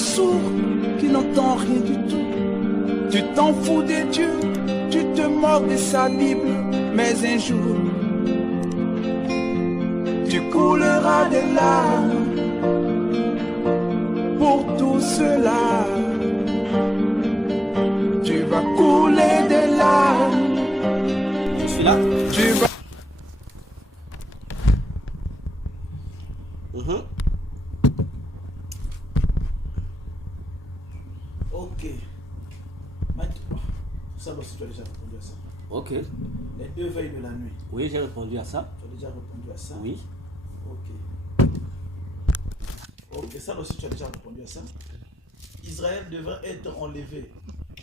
sourd qui n'entend rien du tout. Tu t'en fous de Dieu, tu te moques de sa Bible, mais un jour, tu couleras des larmes pour tout cela. Tu vas couler des larmes. Je suis là. Tu vas... Ok. Maintenant, ça aussi, tu as déjà répondu à ça. Ok. Les 2 veilles de la nuit. Oui, j'ai répondu à ça. Tu as déjà répondu à ça. Oui. Ok. Ok, ça aussi, tu as déjà répondu à ça. Israël devrait être enlevé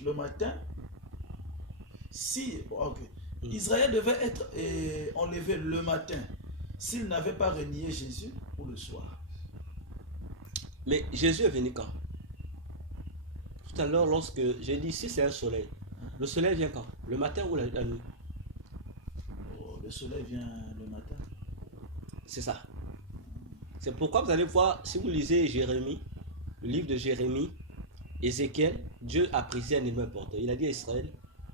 le matin. Si, ok. Israël devait être enlevé le matin s'il n'avait pas renié Jésus ou le soir. Mais Jésus est venu quand? Tout à l'heure, lorsque j'ai dit si c'est un soleil, le soleil vient quand? Le matin ou la nuit? Oh, le soleil vient le matin. C'est ça. C'est pourquoi vous allez voir, si vous lisez Jérémie, le livre de Jérémie, Ézéchiel, Dieu a pris un élément important. Il a dit à Israël,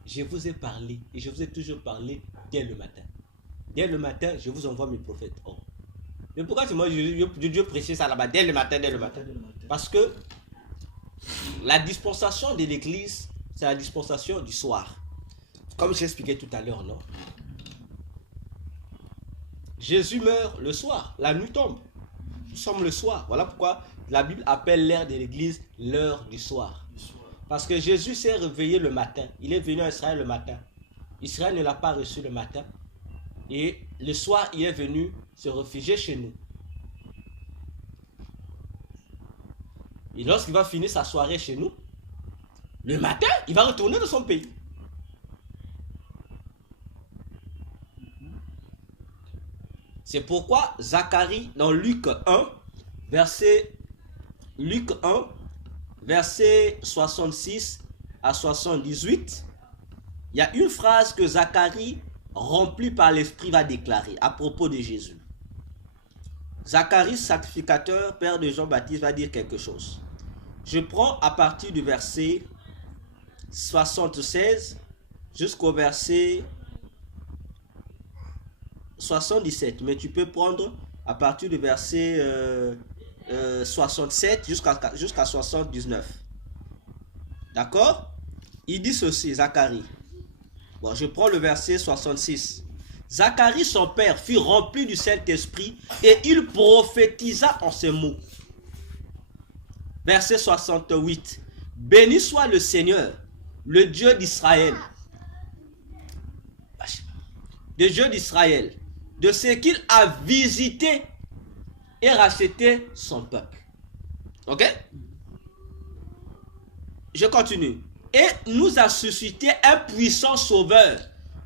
je vous ai parlé et je vous ai toujours parlé dès le matin. Dès le matin, je vous envoie mes prophètes. Oh. Mais pourquoi c'est moi, Dieu précise ça là-bas, dès le matin, dès le matin? Parce que la dispensation de l'église, c'est la dispensation du soir. Comme j'expliquais tout à l'heure, non? Jésus meurt le soir, la nuit tombe. Nous sommes le soir. Voilà pourquoi la Bible appelle l'heure de l'église l'heure du soir. Parce que Jésus s'est réveillé le matin. Il est venu à Israël le matin. Israël ne l'a pas reçu le matin. Et le soir, il est venu se réfugier chez nous. Et lorsqu'il va finir sa soirée chez nous, le matin, il va retourner dans son pays. C'est pourquoi Zacharie, dans Luc 1, verset 66 à 78, il y a une phrase que Zacharie, rempli par l'Esprit, va déclarer à propos de Jésus. Zacharie, sacrificateur, père de Jean-Baptiste, va dire quelque chose. Je prends à partir du verset 76 jusqu'au verset 77, mais tu peux prendre à partir du verset 67 jusqu'à 79. D'accord? Il dit ceci, Zacharie. Bon, je prends le verset 66. Zacharie, son père, fut rempli du Saint-Esprit et il prophétisa en ces mots. Verset 68. Béni soit le Seigneur, le Dieu d'Israël. Le Dieu d'Israël, de ce qu'il a visité et racheté son peuple. Ok? Je continue. Et nous a suscité un puissant sauveur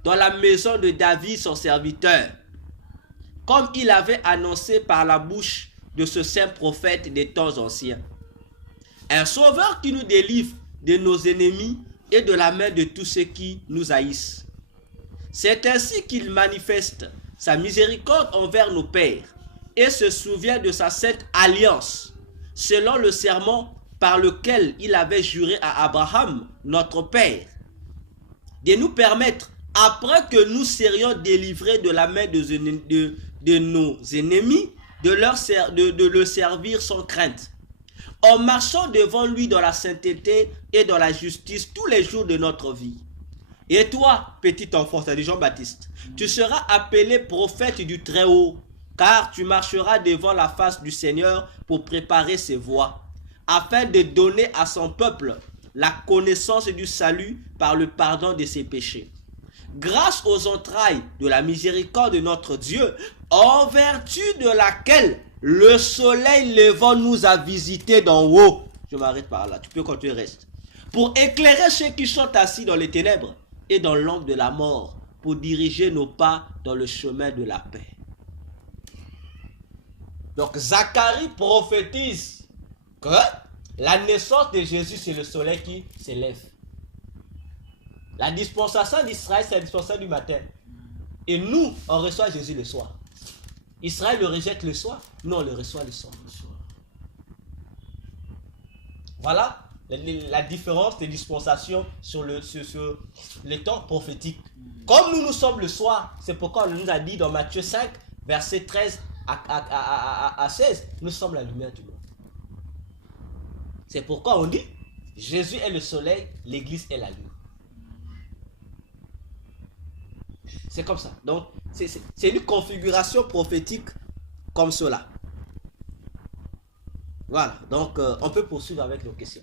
dans la maison de David, son serviteur, comme il avait annoncé par la bouche de ce saint prophète des temps anciens. Un sauveur qui nous délivre de nos ennemis et de la main de tous ceux qui nous haïssent. C'est ainsi qu'il manifeste sa miséricorde envers nos pères et se souvient de sa sainte alliance, selon le serment par lequel il avait juré à Abraham, notre père, de nous permettre, après que nous serions délivrés de la main de nos ennemis, de le servir sans crainte, en marchant devant lui dans la sainteté et dans la justice tous les jours de notre vie. Et toi, petit enfant, c'est Jean-Baptiste, tu seras appelé prophète du Très-Haut, car tu marcheras devant la face du Seigneur pour préparer ses voies, afin de donner à son peuple la connaissance du salut par le pardon de ses péchés. Grâce aux entrailles de la miséricorde de notre Dieu, en vertu de laquelle le soleil levant nous a visités d'en haut. Je m'arrête par là, tu peux quand tu restes. Pour éclairer ceux qui sont assis dans les ténèbres et dans l'ombre de la mort, pour diriger nos pas dans le chemin de la paix. Donc Zacharie prophétise que la naissance de Jésus, c'est le soleil qui s'élève. La dispensation d'Israël, c'est la dispensation du matin. Et nous, on reçoit Jésus le soir. Israël le rejette le soir, nous on le reçoit le soir. Voilà la différence des dispensations sur les temps prophétiques. Comme nous sommes le soir, c'est pourquoi on nous a dit dans Matthieu 5, verset 13 à 16, nous sommes la lumière du monde. C'est pourquoi on dit, Jésus est le soleil, l'église est la lune. C'est comme ça. Donc, c'est une configuration prophétique comme cela. Voilà. Donc, on peut poursuivre avec nos questions.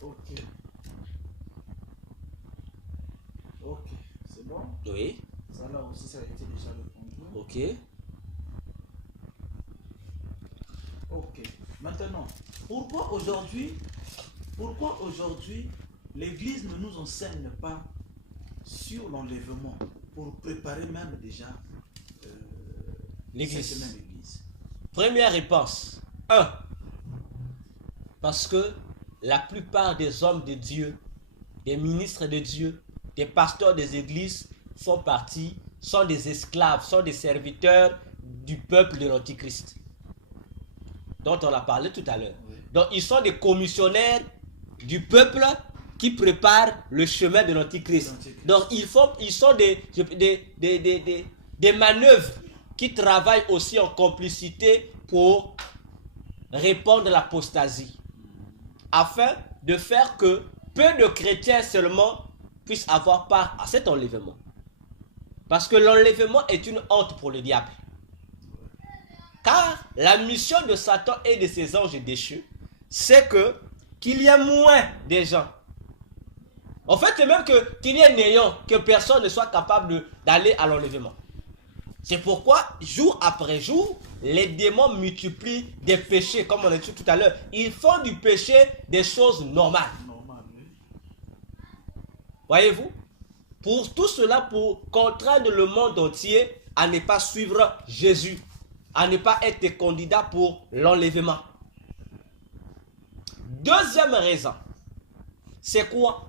Ok. Ok. C'est bon? Oui. Ça là aussi, ça a été déjà répondu. Ok. Ok. Maintenant, pourquoi aujourd'hui l'Église ne nous enseigne pas sur l'enlèvement pour préparer même déjà L'Église. cette même Église? Première réponse. 1. Parce que la plupart des hommes de Dieu, des ministres de Dieu, des pasteurs des églises sont des esclaves, sont des serviteurs du peuple de l'Antichrist, dont on a parlé tout à l'heure. Oui. Donc ils sont des commissionnaires du peuple qui préparent le chemin de l'Antichrist. Donc ils sont des manœuvres qui travaillent aussi en complicité pour répandre l'apostasie, afin de faire que peu de chrétiens seulement puissent avoir part à cet enlèvement. Parce que l'enlèvement est une honte pour le diable. Car la mission de Satan et de ses anges déchus, c'est qu'il y ait moins de gens. En fait, c'est même qu'il y ait néant, que personne ne soit capable d'aller à l'enlèvement. C'est pourquoi, jour après jour, les démons multiplient des péchés, comme on a dit tout à l'heure. Ils font du péché des choses normales. Oui. Voyez-vous? Pour tout cela, pour contraindre le monde entier à ne pas suivre Jésus, à ne pas être candidat pour l'enlèvement. Deuxième raison, c'est quoi?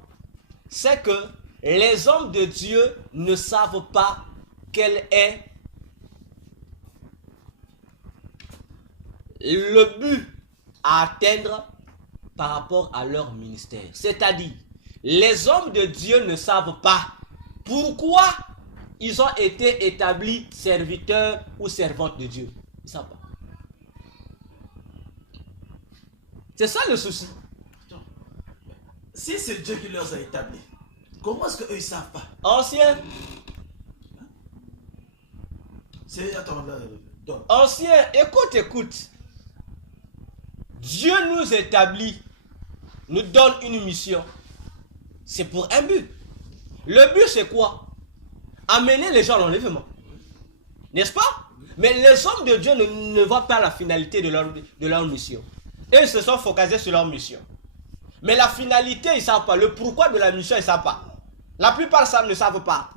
C'est que les hommes de Dieu ne savent pas quel est le but à atteindre par rapport à leur ministère. C'est-à-dire, les hommes de Dieu ne savent pas pourquoi ils ont été établis serviteurs ou servantes de Dieu. Ils ne savent pas. C'est ça le souci. Si c'est Dieu qui les a établis, comment est-ce qu'eux ne savent pas? Ancien. Ancien, écoute. Dieu nous établit, nous donne une mission. C'est pour un but. Le but c'est quoi? Amener les gens à l'enlèvement. N'est-ce pas? Mais les hommes de Dieu ne voient pas la finalité de leur mission. Eux se sont focalisés sur leur mission. Mais la finalité, ils ne savent pas. Le pourquoi de la mission, ils ne savent pas. La plupart ne savent pas.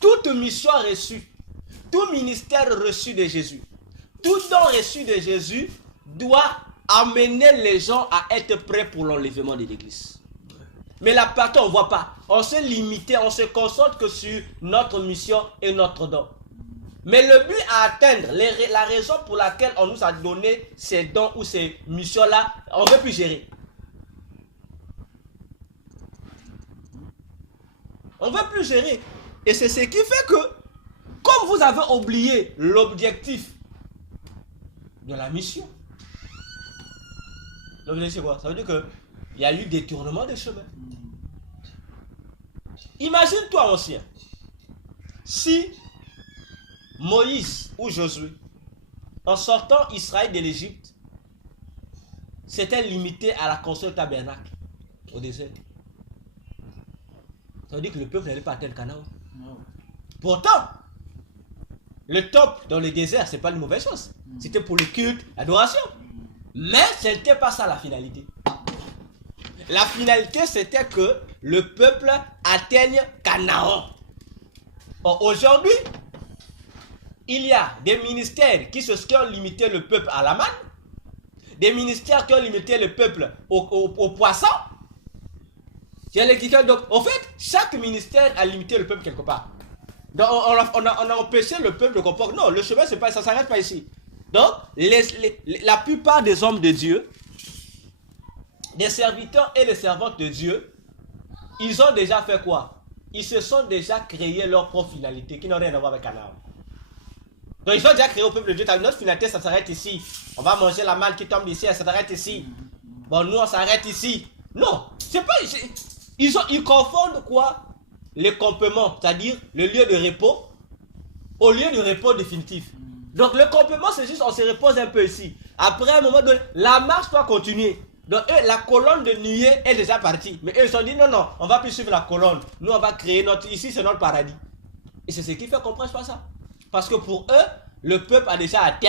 Toute mission reçue, tout ministère reçu de Jésus, tout don reçu de Jésus doit amener les gens à être prêts pour l'enlèvement de l'église. Mais la partie, on ne voit pas. On s'est limité, on se concentre que sur notre mission et notre don. Mais le but à atteindre, la raison pour laquelle on nous a donné ces dons ou ces missions-là, on ne veut plus gérer. On ne veut plus gérer. Et c'est ce qui fait que, comme vous avez oublié l'objectif de la mission, l'objectif c'est quoi? Ça veut dire qu'il y a eu détournement des chemins. Imagine-toi, ancien, si Moïse ou Josué, en sortant Israël de l'Égypte, s'était limité à la construction du tabernacle au désert. Ça veut dire que le peuple n'allait pas atteindre Canaan. Pourtant, le top dans le désert, ce n'est pas une mauvaise chose. C'était pour le culte, l'adoration. Mais ce n'était pas ça la finalité. La finalité, c'était que le peuple atteigne Canaan. Or, aujourd'hui, il y a des ministères qui ont limité le peuple à la manne, des ministères qui ont limité le peuple au poisson. Donc, en fait, chaque ministère a limité le peuple quelque part. Donc, on a empêché le peuple de comprendre. Non, le chemin, c'est pas, ça ne s'arrête pas ici. Donc, la plupart des hommes de Dieu, des serviteurs et des servantes de Dieu, ils ont déjà fait quoi? Ils se sont déjà créés leur propre finalité qui n'ont rien à voir avec Canaan. Donc ils ont déjà créé au peuple de Dieu. Notre finalité, ça s'arrête ici. On va manger la manne qui tombe ici, ça s'arrête ici. Bon, nous on s'arrête ici. Non, c'est pas. Ils confondent quoi? Les campements, c'est-à-dire le lieu de repos, au lieu de repos définitif. Donc le campement, c'est juste on se repose un peu ici. Après un moment donné, la marche doit continuer. Donc eux, la colonne de nuée est déjà partie. Mais eux, ils se sont dit non, non, on va plus suivre la colonne. Nous, on va créer notre. Ici, c'est notre paradis. Et c'est ce qui fait qu'on ne prêche pas ça. Parce que pour eux, le peuple a déjà atteint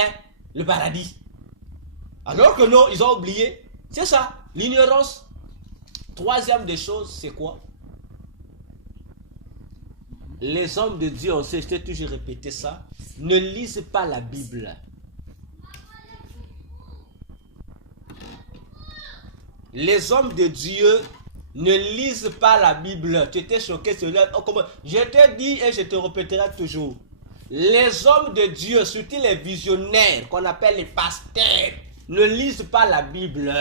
le paradis. Alors que non, ils ont oublié. C'est ça, l'ignorance. Troisième des choses, c'est quoi? Les hommes de Dieu, on sait, je t'ai toujours répété ça, ne lisent pas la Bible. Les hommes de Dieu ne lisent pas la Bible. Tu étais choqué sur leur... Je te dis et je te répéterai toujours. Les hommes de Dieu, surtout les visionnaires, qu'on appelle les pasteurs, ne lisent pas la Bible.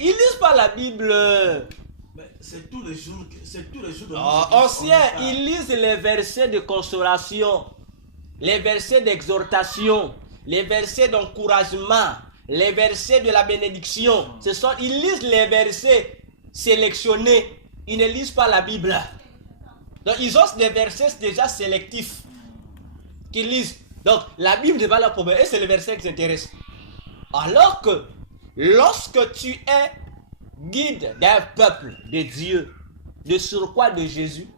Ils lisent pas la Bible. Mais c'est tous les jours. C'est tous les jours. Anciens, ils lisent les versets de consolation, les versets d'exhortation, les versets d'encouragement, les versets de la bénédiction. Ils lisent les versets sélectionnés. Ils ne lisent pas la Bible. Donc ils ont des versets déjà sélectifs qu'ils lisent. Donc la Bible n'est pas leur problème. Et c'est les versets qui s'intéressent. Alors que lorsque tu es guide d'un peuple de Dieu, de surcroît de Jésus,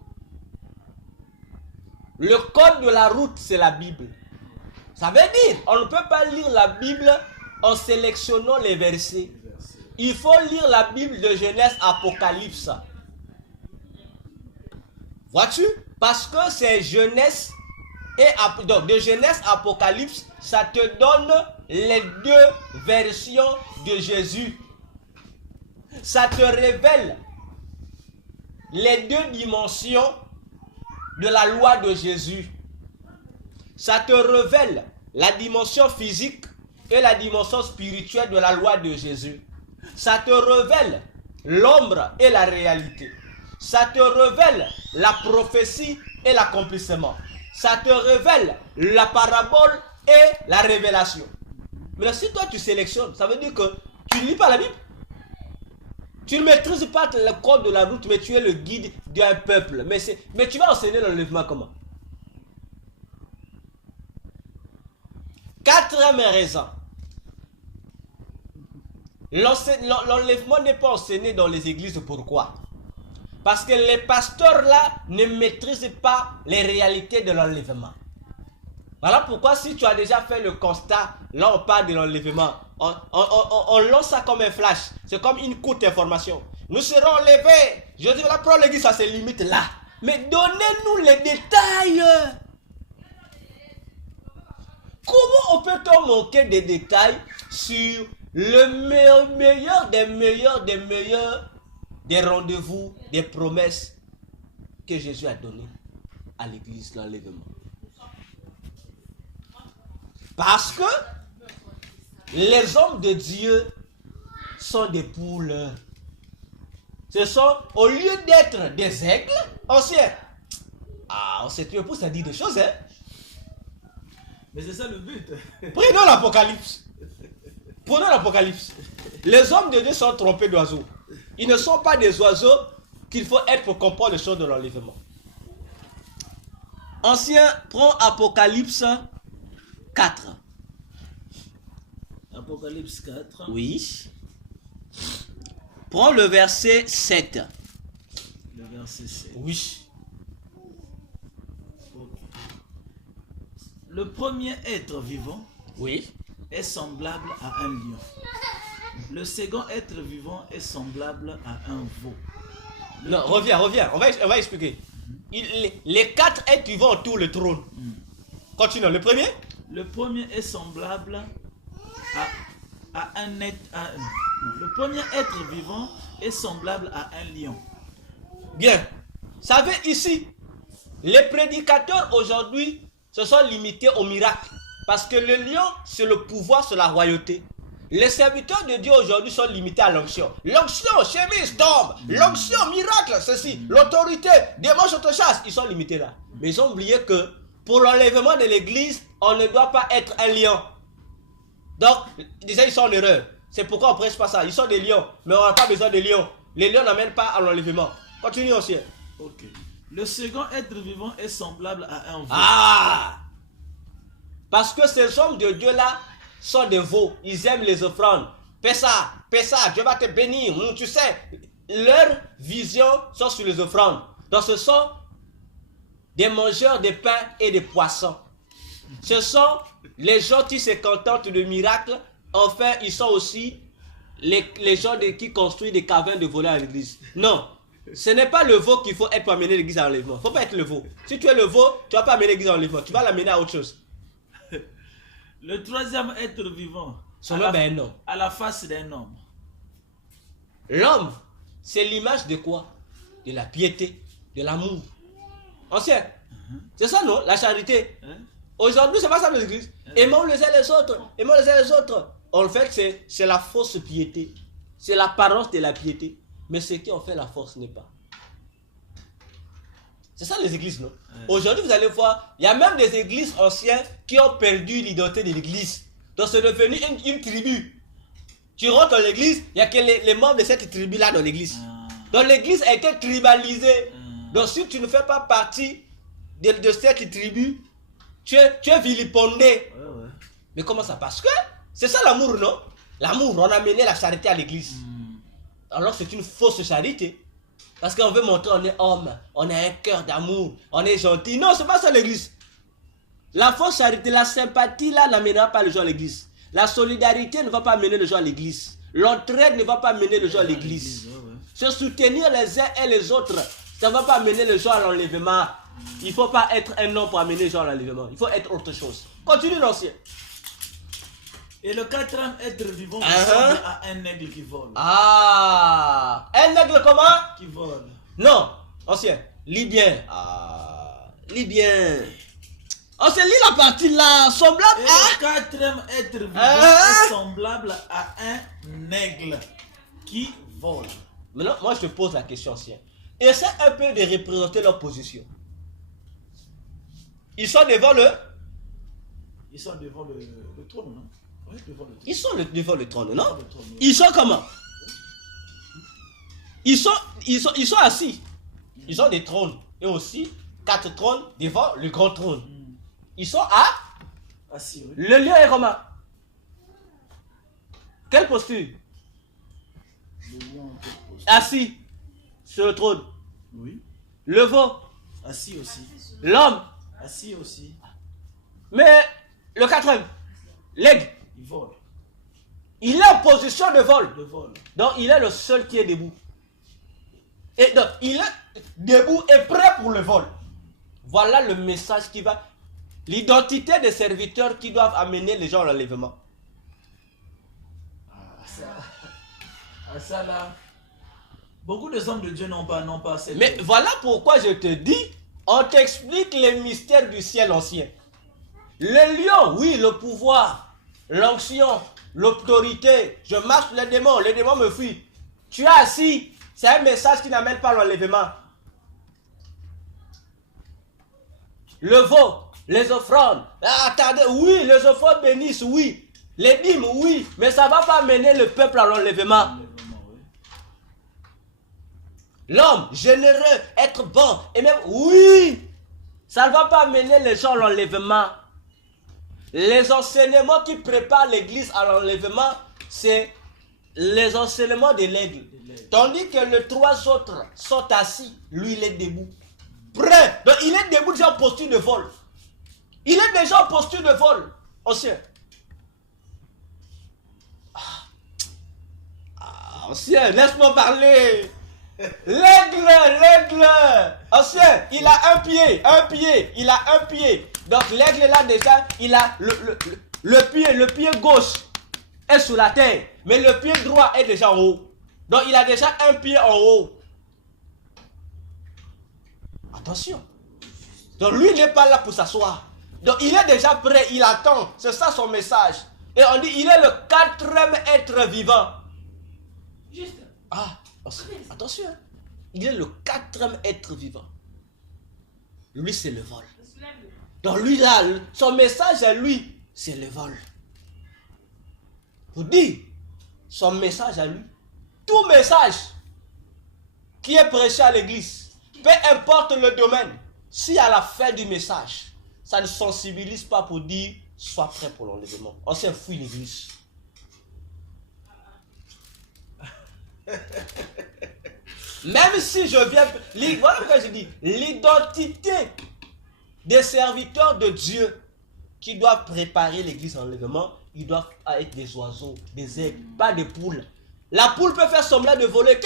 le code de la route, c'est la Bible. Ça veut dire, on ne peut pas lire la Bible en sélectionnant les versets. Il faut lire la Bible de Genèse, Apocalypse. Vois-tu? Parce que c'est Genèse et donc de Genèse, Apocalypse, ça te donne les deux versions de Jésus. Ça te révèle les deux dimensions de la loi de Jésus. Ça te révèle la dimension physique et la dimension spirituelle de la loi de Jésus. Ça te révèle l'ombre et la réalité. Ça te révèle la prophétie et l'accomplissement. Ça te révèle la parabole et la révélation. Mais si toi tu sélectionnes, ça veut dire que tu ne lis pas la Bible. Tu ne maîtrises pas le code de la route, mais tu es le guide d'un peuple. Mais tu vas enseigner l'enlèvement comment? Quatrième raison. L'enlèvement n'est pas enseigné dans les églises. Pourquoi? Parce que les pasteurs là ne maîtrisent pas les réalités de l'enlèvement. Voilà pourquoi si tu as déjà fait le constat, là on parle de l'enlèvement, on lance ça comme un flash, c'est comme une courte information. Nous serons enlevés. Je dis, la parole l'église, ça se limite là. Mais donnez-nous les détails. Comment on peut-on manquer des détails sur le meilleur des rendez-vous, des promesses que Jésus a données à l'église, l'enlèvement? Parce que les hommes de Dieu sont des poules. Ce sont, au lieu d'être des aigles, anciens. Ah, on sait que pour ça dit des choses, hein. Mais c'est ça le but. Prenons l'Apocalypse. Prenons l'Apocalypse. Les hommes de Dieu sont trompés d'oiseaux. Ils ne sont pas des oiseaux qu'il faut être pour comprendre les choses de l'enlèvement. Ancien, prends Apocalypse 4. Apocalypse 4. Oui. Prends le verset 7. Le verset 7. Oui. Le premier être vivant, Oui. est semblable à un lion. Le second être vivant est semblable à un veau. Non, reviens. On va expliquer. Les quatre êtres vivants entourent le trône. Continue. Le premier? Le premier est semblable à un être. Le premier être vivant est semblable à un lion. Bien. Savez ici, les prédicateurs aujourd'hui se sont limités au miracle. Parce que le lion, c'est le pouvoir, c'est la royauté. Les serviteurs de Dieu aujourd'hui sont limités à l'onction. L'onction, chemise, tombe. L'onction, miracle, ceci. L'autorité, dimanche te chasse. Ils sont limités là. Mais ils ont oublié que pour l'enlèvement de l'église, on ne doit pas être un lion. Donc, déjà, ils sont en erreur. C'est pourquoi on ne prêche pas ça. Ils sont des lions, mais on n'a pas besoin de lions. Les lions n'amènent pas à l'enlèvement. Continue aussi. Ok. Le second être vivant est semblable à un veau. Ah! Parce que ces hommes de Dieu là sont des veaux. Ils aiment les offrandes. Fais ça, Dieu va te bénir. Tu sais, leur vision sont sur les offrandes. Donc ce sont des mangeurs de pain et de poissons. Ce sont les gens qui se contentent de miracles. Enfin, ils sont aussi les gens qui construisent des cavernes de voleurs à l'église. Non, ce n'est pas le veau qu'il faut être pour amener l'église à l'enlèvement. Il ne faut pas être le veau. Si tu es le veau, tu ne vas pas amener l'église à l'enlèvement. Tu vas l'amener à autre chose. Le troisième être vivant, à la face d'un homme. L'homme, c'est l'image de quoi? De la piété, de l'amour. Ancien, c'est ça non? La charité. Aujourd'hui, c'est pas ça l'église. Aimons les uns les autres. Aimons les uns les autres. En fait, c'est la fausse piété. C'est l'apparence de la piété. Mais ce qui en fait la force n'est pas. C'est ça les églises, non? Aujourd'hui, vous allez voir, il y a même des églises anciennes qui ont perdu l'identité de l'église. Donc, c'est devenu une tribu. Tu rentres dans l'église, il n'y a que les membres de cette tribu-là dans l'église. Donc, l'église a été tribalisée. Donc, si tu ne fais pas partie de cette tribu, tu es vilipendé. Mais comment ça? Parce que c'est ça l'amour, non? L'amour, on a amené la charité à l'église. Alors, c'est une fausse charité. Parce qu'on veut montrer qu'on est homme, on a un cœur d'amour, on est gentil. Non, c'est pas ça l'église. La fausse charité, la sympathie là n'amènera pas les gens à l'église. La solidarité ne va pas amener les gens à l'église. L'entraide ne va pas amener les gens à l'église. Se soutenir les uns et les autres, ça ne va pas amener les gens à l'enlèvement. Il ne faut pas être un homme pour amener les gens à l'enlèvement. Il faut être autre chose. Continue l'ancien. Et le quatrième être vivant ressemble à un aigle qui vole. Ah! Un aigle comment? Qui vole. Non, ancien, lis bien. Lis bien. Ancien, lis la partie là, semblable Et à... le quatrième être vivant est semblable à un aigle qui vole. Maintenant, moi je te pose la question, ancien. Essaie un peu de représenter leur position. Ils sont devant le... Ils sont devant le trône, non? Oui, devant le trône. Ils sont devant le trône, non? Le trône, oui. Ils sont comment? Ils sont assis. Ils ont des trônes. Et aussi 4 trônes devant le grand trône. Ils sont assis. Oui. Le lion est comment? Quelle posture? Le lion en quelle posture? Assis sur le trône. Oui. Le veau. Assis aussi. L'homme. Assis aussi. Mais le quatrième, l'aigle. Il vole. Il est en position de vol. Le vol. Donc il est le seul qui est debout. Et donc il est debout et prêt pour le vol. Voilà le message qui va. L'identité des serviteurs qui doivent amener les gens à l'enlèvement. Ça là. Beaucoup de hommes de Dieu n'ont pas cette... Mais voilà pourquoi je te dis, on t'explique les mystères du ciel ancien. Le lion, oui, le pouvoir, l'onction, l'autorité. Je marche les démons me fuient. Tu es assis, c'est un message qui n'amène pas l'enlèvement. Le veau, les offrandes. Attendez, oui, les offrandes bénissent, oui. Les dîmes, oui, mais ça ne va pas amener le peuple à l'enlèvement. L'homme, généreux, être bon, et même, oui, ça ne va pas amener les gens à l'enlèvement. Les enseignements qui préparent l'église à l'enlèvement, c'est les enseignements de l'aigle. Tandis que les 3 autres sont assis, lui il est debout. Prêt. Donc il est debout déjà en posture de vol. Il est déjà en posture de vol. Ancien. Ancien, laisse-moi parler. L'aigle. Ancien, il a un pied. Il a un pied. Donc l'aigle là déjà, il a le pied gauche est sur la terre. Mais le pied droit est déjà en haut. Donc il a déjà un pied en haut. Attention. Donc lui il n'est pas là pour s'asseoir. Donc il est déjà prêt, il attend. C'est ça son message. Et on dit, il est le 4e être vivant. Juste. Ah, attention. Hein. Il est le 4e être vivant. Lui, c'est le vol. Donc lui, là, son message à lui, c'est le vol. Vous dites, son message à lui, tout message qui est prêché à l'église, peu importe le domaine, si à la fin du message, ça ne sensibilise pas pour dire, sois prêt pour l'enlèvement. On s'en fout l'église. Même si je viens... Voilà pourquoi je dis, l'identité des serviteurs de Dieu qui doivent préparer l'église en enlèvement, ils doivent être des oiseaux, des aigles, pas des poules. La poule peut faire semblant de voler.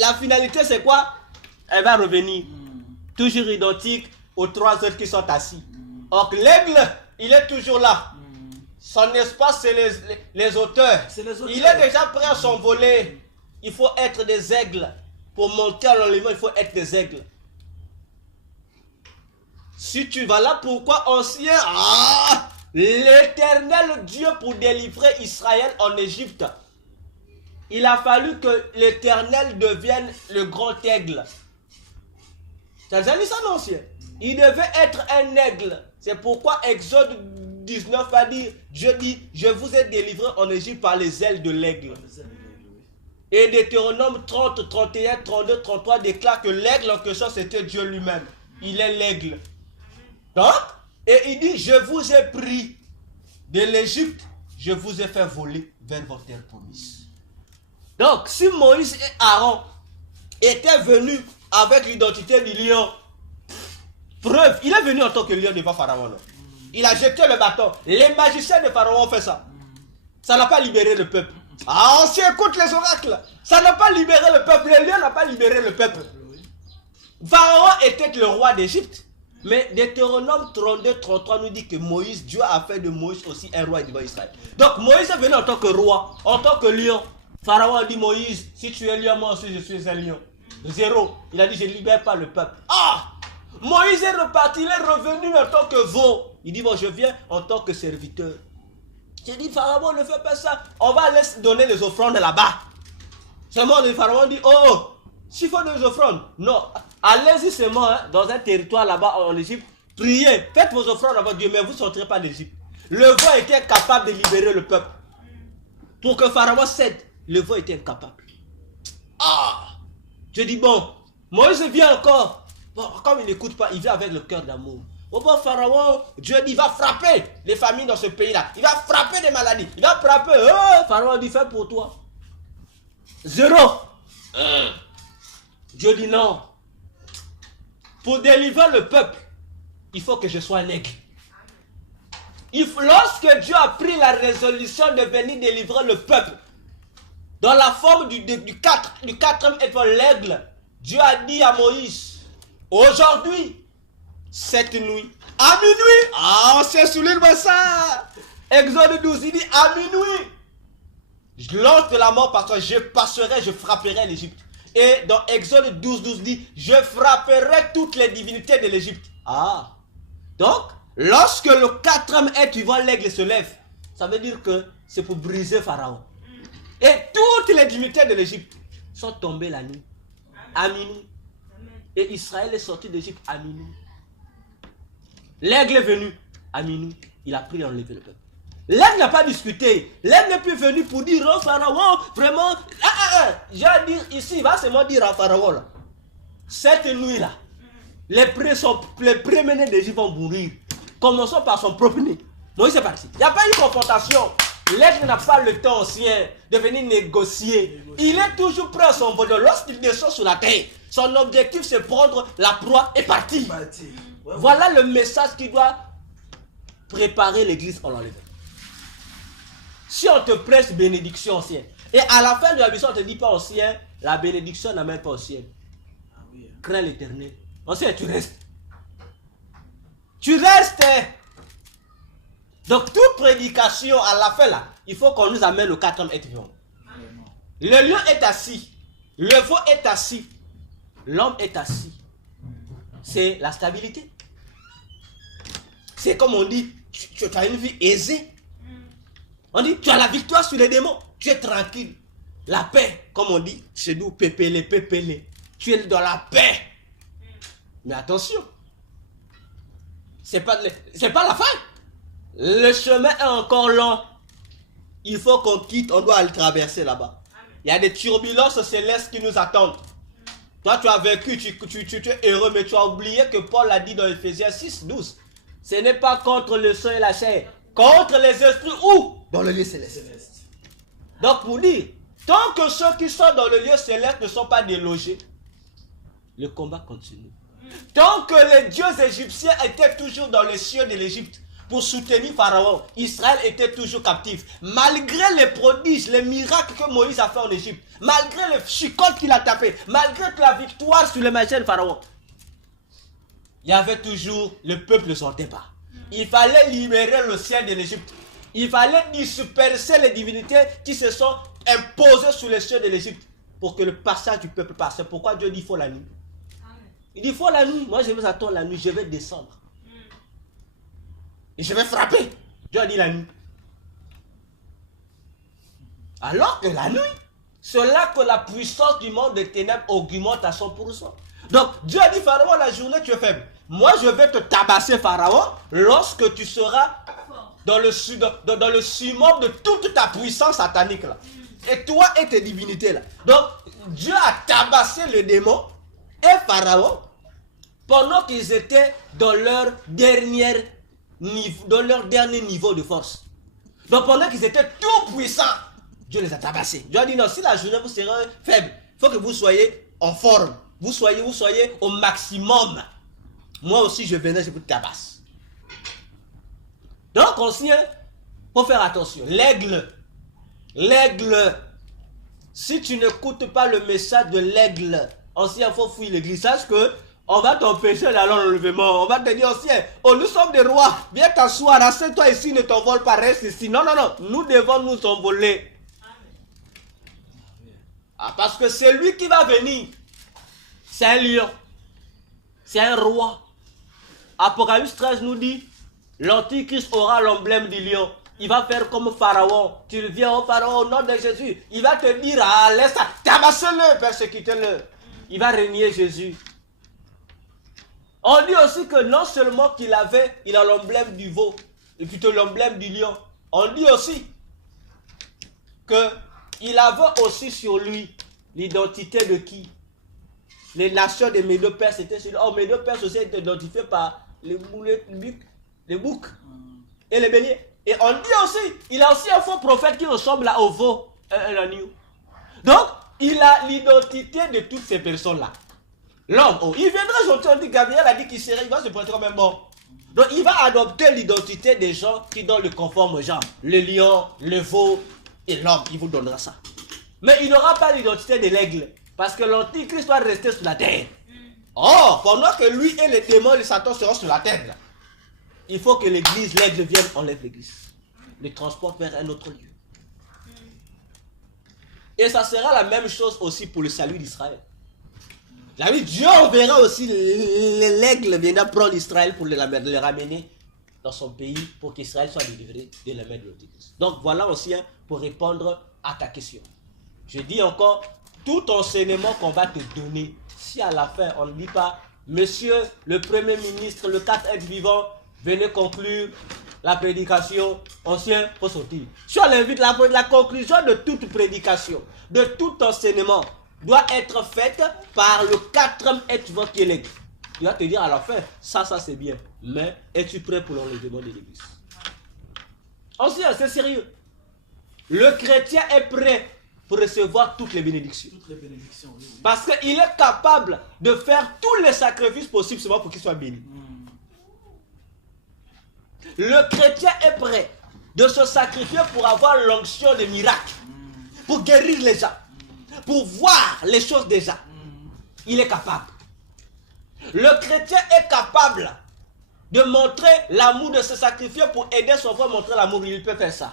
La finalité, c'est quoi? Elle va revenir. Toujours identique aux 3 autres qui sont assis. Or, l'aigle, il est toujours là. Son espace, c'est les auteurs. Il est déjà prêt à s'envoler. Il faut être des aigles. Pour monter à l'enlèvement, il faut être des aigles. Si tu vas là, pourquoi ancien? L'Éternel Dieu pour délivrer Israël en Égypte. Il a fallu que l'Éternel devienne le grand aigle. Tu as déjà lu ça, non, ancien? Il devait être un aigle. C'est pourquoi Exode 19 va dire, Dieu dit, je vous ai délivré en Égypte par les ailes de l'aigle. Et Deutéronome 30, 31, 32, 33 déclare que l'aigle en question c'était Dieu lui-même. Il est l'aigle. Donc, et il dit, je vous ai pris de l'Égypte, je vous ai fait voler vers votre terre promise. Donc, si Moïse et Aaron étaient venus avec l'identité du lion, preuve, il est venu en tant que lion devant Pharaon. Non? Il a jeté le bâton. Les magiciens de Pharaon ont fait ça. Ça n'a pas libéré le peuple. Ah, on s'écoute les oracles. Ça n'a pas libéré le peuple. Le lion n'a pas libéré le peuple. Pharaon était le roi d'Égypte. Mais Deutéronome 32, 33 nous dit que Moïse, Dieu a fait de Moïse aussi un roi devant Israël. Donc Moïse est venu en tant que roi, en tant que lion. Pharaon a dit, Moïse, si tu es lion, moi aussi je suis un lion. 0. Il a dit, je ne libère pas le peuple. Ah! Moïse est reparti, il est revenu en tant que veau. Il dit, bon, je viens en tant que serviteur. J'ai dit, Pharaon, ne fais pas ça. On va laisser donner les offrandes là-bas. Seulement, le Pharaon dit, oh, s'il faut des offrandes. Non, allez-y seulement dans un territoire là-bas en Égypte. Priez, faites vos offrandes à votre Dieu, mais vous ne sortirez pas d'Égypte. Le veau était capable de libérer le peuple. Pour que Pharaon cède, le veau était incapable. Ah! Je dis, bon, Moïse vient encore. Bon, comme il n'écoute pas, il vient avec le cœur d'amour. Au bon Pharaon, Dieu dit, il va frapper les familles dans ce pays-là. Il va frapper des maladies. Il va frapper. Oh, Pharaon dit, fais pour toi. 0. Dieu dit non. Pour délivrer le peuple, il faut que je sois un aigle. Lorsque Dieu a pris la résolution de venir délivrer le peuple, dans la forme du 4e étoile, l'aigle, Dieu a dit à Moïse, aujourd'hui, cette nuit, à minuit, ah, c'est souligné ça. Exode 12, il dit à minuit, je lance de la mort parce que je passerai, je frapperai l'Égypte. Et dans Exode 12, 12 dit, je frapperai toutes les divinités de l'Égypte. Ah, donc, lorsque le 4e être vivant, l'aigle se lève, ça veut dire que c'est pour briser Pharaon. Et toutes les divinités de l'Égypte sont tombées la nuit, à minuit. Et Israël est sorti d'Égypte à minuit. L'aigle est venu à minuit, il a pris et enlevé le peuple. L'aigle n'a pas discuté. L'aigle n'est plus venu pour dire au Pharaon, vraiment, j'ai à dire ici, il va seulement dire à Pharaon, là, cette nuit-là, les premiers d'Égypte vont mourir. Commençons par son propre nez. Moïse est parti. Il n'y a pas eu confrontation. L'aigle n'a pas le temps ancien de venir négocier. Il est toujours prêt à son bonheur. Lorsqu'il descend sur la terre, son objectif c'est prendre la proie et partir. Voilà le message qui doit préparer l'église en l'enlèvement. Si on te presse bénédiction ancienne, et à la fin de la mission on ne te dit pas ancien, la bénédiction n'amène pas ancienne. Crains l'Éternel. Ancien, tu restes. Tu restes. Donc toute prédication à la fin là, il faut qu'on nous amène au 4e être vivant. Le lion est assis, le veau est assis, l'homme est assis. C'est la stabilité. c'est comme on dit, tu as une vie aisée. On dit, tu as la victoire sur les démons. Tu es tranquille. La paix, comme on dit chez nous, pépélé. Tu es dans la paix. Mais attention, c'est pas la fin. Le chemin est encore long. Il faut qu'on quitte, on doit aller traverser là-bas. Il y a des turbulences célestes qui nous attendent. Toi, tu as vécu, tu es heureux, mais tu as oublié que Paul a dit dans Ephésiens 6, 12. Ce n'est pas contre le sang et la chair, contre les esprits où? Dans le lieu céleste. Donc, pour dire, tant que ceux qui sont dans le lieu céleste ne sont pas délogés, le combat continue. Tant que les dieux égyptiens étaient toujours dans les cieux de l'Égypte pour soutenir Pharaon, Israël était toujours captif. Malgré les prodiges, les miracles que Moïse a fait en Égypte, malgré les chicottes qu'il a tapées, malgré la victoire sur les magiciens de Pharaon, il y avait toujours, le peuple ne sortait pas. Il fallait libérer le ciel de l'Égypte. Il fallait disperser les divinités qui se sont imposées sur les cieux de l'Égypte pour que le passage du peuple passe. C'est pourquoi Dieu dit il faut la nuit. Il dit il faut la nuit. Moi je vais attendre la nuit, je vais descendre. Et je vais frapper. Dieu a dit la nuit. Alors que la nuit, c'est là que la puissance du monde des ténèbres augmente à 100%. Donc Dieu a dit Pharaon, la journée tu es faible. Moi je vais te tabasser Pharaon lorsque tu seras dans le summum de toute ta puissance satanique là. Et toi et tes divinités là. Donc Dieu a tabassé le démon et Pharaon pendant qu'ils étaient dans leur dernier niveau de force. Donc pendant qu'ils étaient tout puissants, Dieu les a tabassés. Dieu a dit non, si la journée vous serez faible, il faut que vous soyez en forme. Vous soyez au maximum. Moi aussi je venais, je vous tabasse. Donc ancien, il faut faire attention. L'aigle, si tu n'écoutes pas le message de l'aigle, ancien, il faut fuir l'église. Sache que on va t'empêcher d'aller en enlèvement. On va te dire ancien, oh nous sommes des rois, viens t'asseoir, assieds-toi ici, ne t'envole pas, reste ici. Non, nous devons nous envoler. Ah, parce que c'est lui qui va venir. C'est un lion. C'est un roi. Apocalypse 13 nous dit, l'Antichrist aura l'emblème du lion. Il va faire comme Pharaon. Tu viens au Pharaon au nom de Jésus. Il va te dire, ah, laisse ça, tabassez-le, persécutez-le. Il va régner Jésus. On dit aussi que non seulement qu'il a l'emblème du veau, et plutôt l'emblème du lion. On dit aussi qu'il avait aussi sur lui l'identité de qui? Les nations des Médo-Perses étaient sur lui. Oh, Médo-Perses aussi étaient identifiés par les boucs et les béliers. Et on dit aussi, il a aussi un faux prophète qui ressemble au veau et à l'agneau. Donc, il a l'identité de toutes ces personnes-là. L'homme, il viendra gentil, on dit Gabriel a dit qu'il va se prêter comme un mort. Donc, il va adopter l'identité des gens qui donnent le conforme genre. Le lion, le veau et l'homme, il vous donnera ça. Mais il n'aura pas l'identité de l'aigle. Parce que l'Antichrist doit rester sur la terre. Oh, pendant que lui et les démons et les Satan seront sur la terre, là, il faut que l'église, l'aigle vienne, enlève l'église. Le transporte vers un autre lieu. Et ça sera la même chose aussi pour le salut d'Israël. Là, oui, Dieu enverra aussi l'aigle viendra prendre Israël pour le ramener dans son pays pour qu'Israël soit délivré de la main de l'Antichrist. Donc voilà aussi pour répondre à ta question. Je dis encore, tout enseignement qu'on va te donner, si à la fin on ne dit pas, monsieur le premier ministre, le 4 êtres vivants, venez conclure la prédication, ancien, faut sortir. Si on l'invite, la conclusion de toute prédication, de tout enseignement, doit être faite par le 4e être vivant qui est l'aigle. Il va te dire à la fin, ça c'est bien, mais es-tu prêt pour l'enlèvement de l'église? Ancien, c'est sérieux. Le chrétien est prêt pour recevoir toutes les bénédictions. Oui. Parce qu'il est capable de faire tous les sacrifices possibles seulement pour qu'il soit béni. Le chrétien est prêt de se sacrifier pour avoir l'onction des miracles, pour guérir les gens, pour voir les choses déjà. Il est capable. Le chrétien est capable de montrer l'amour, de se sacrifier pour aider son frère à montrer l'amour. Il peut faire ça.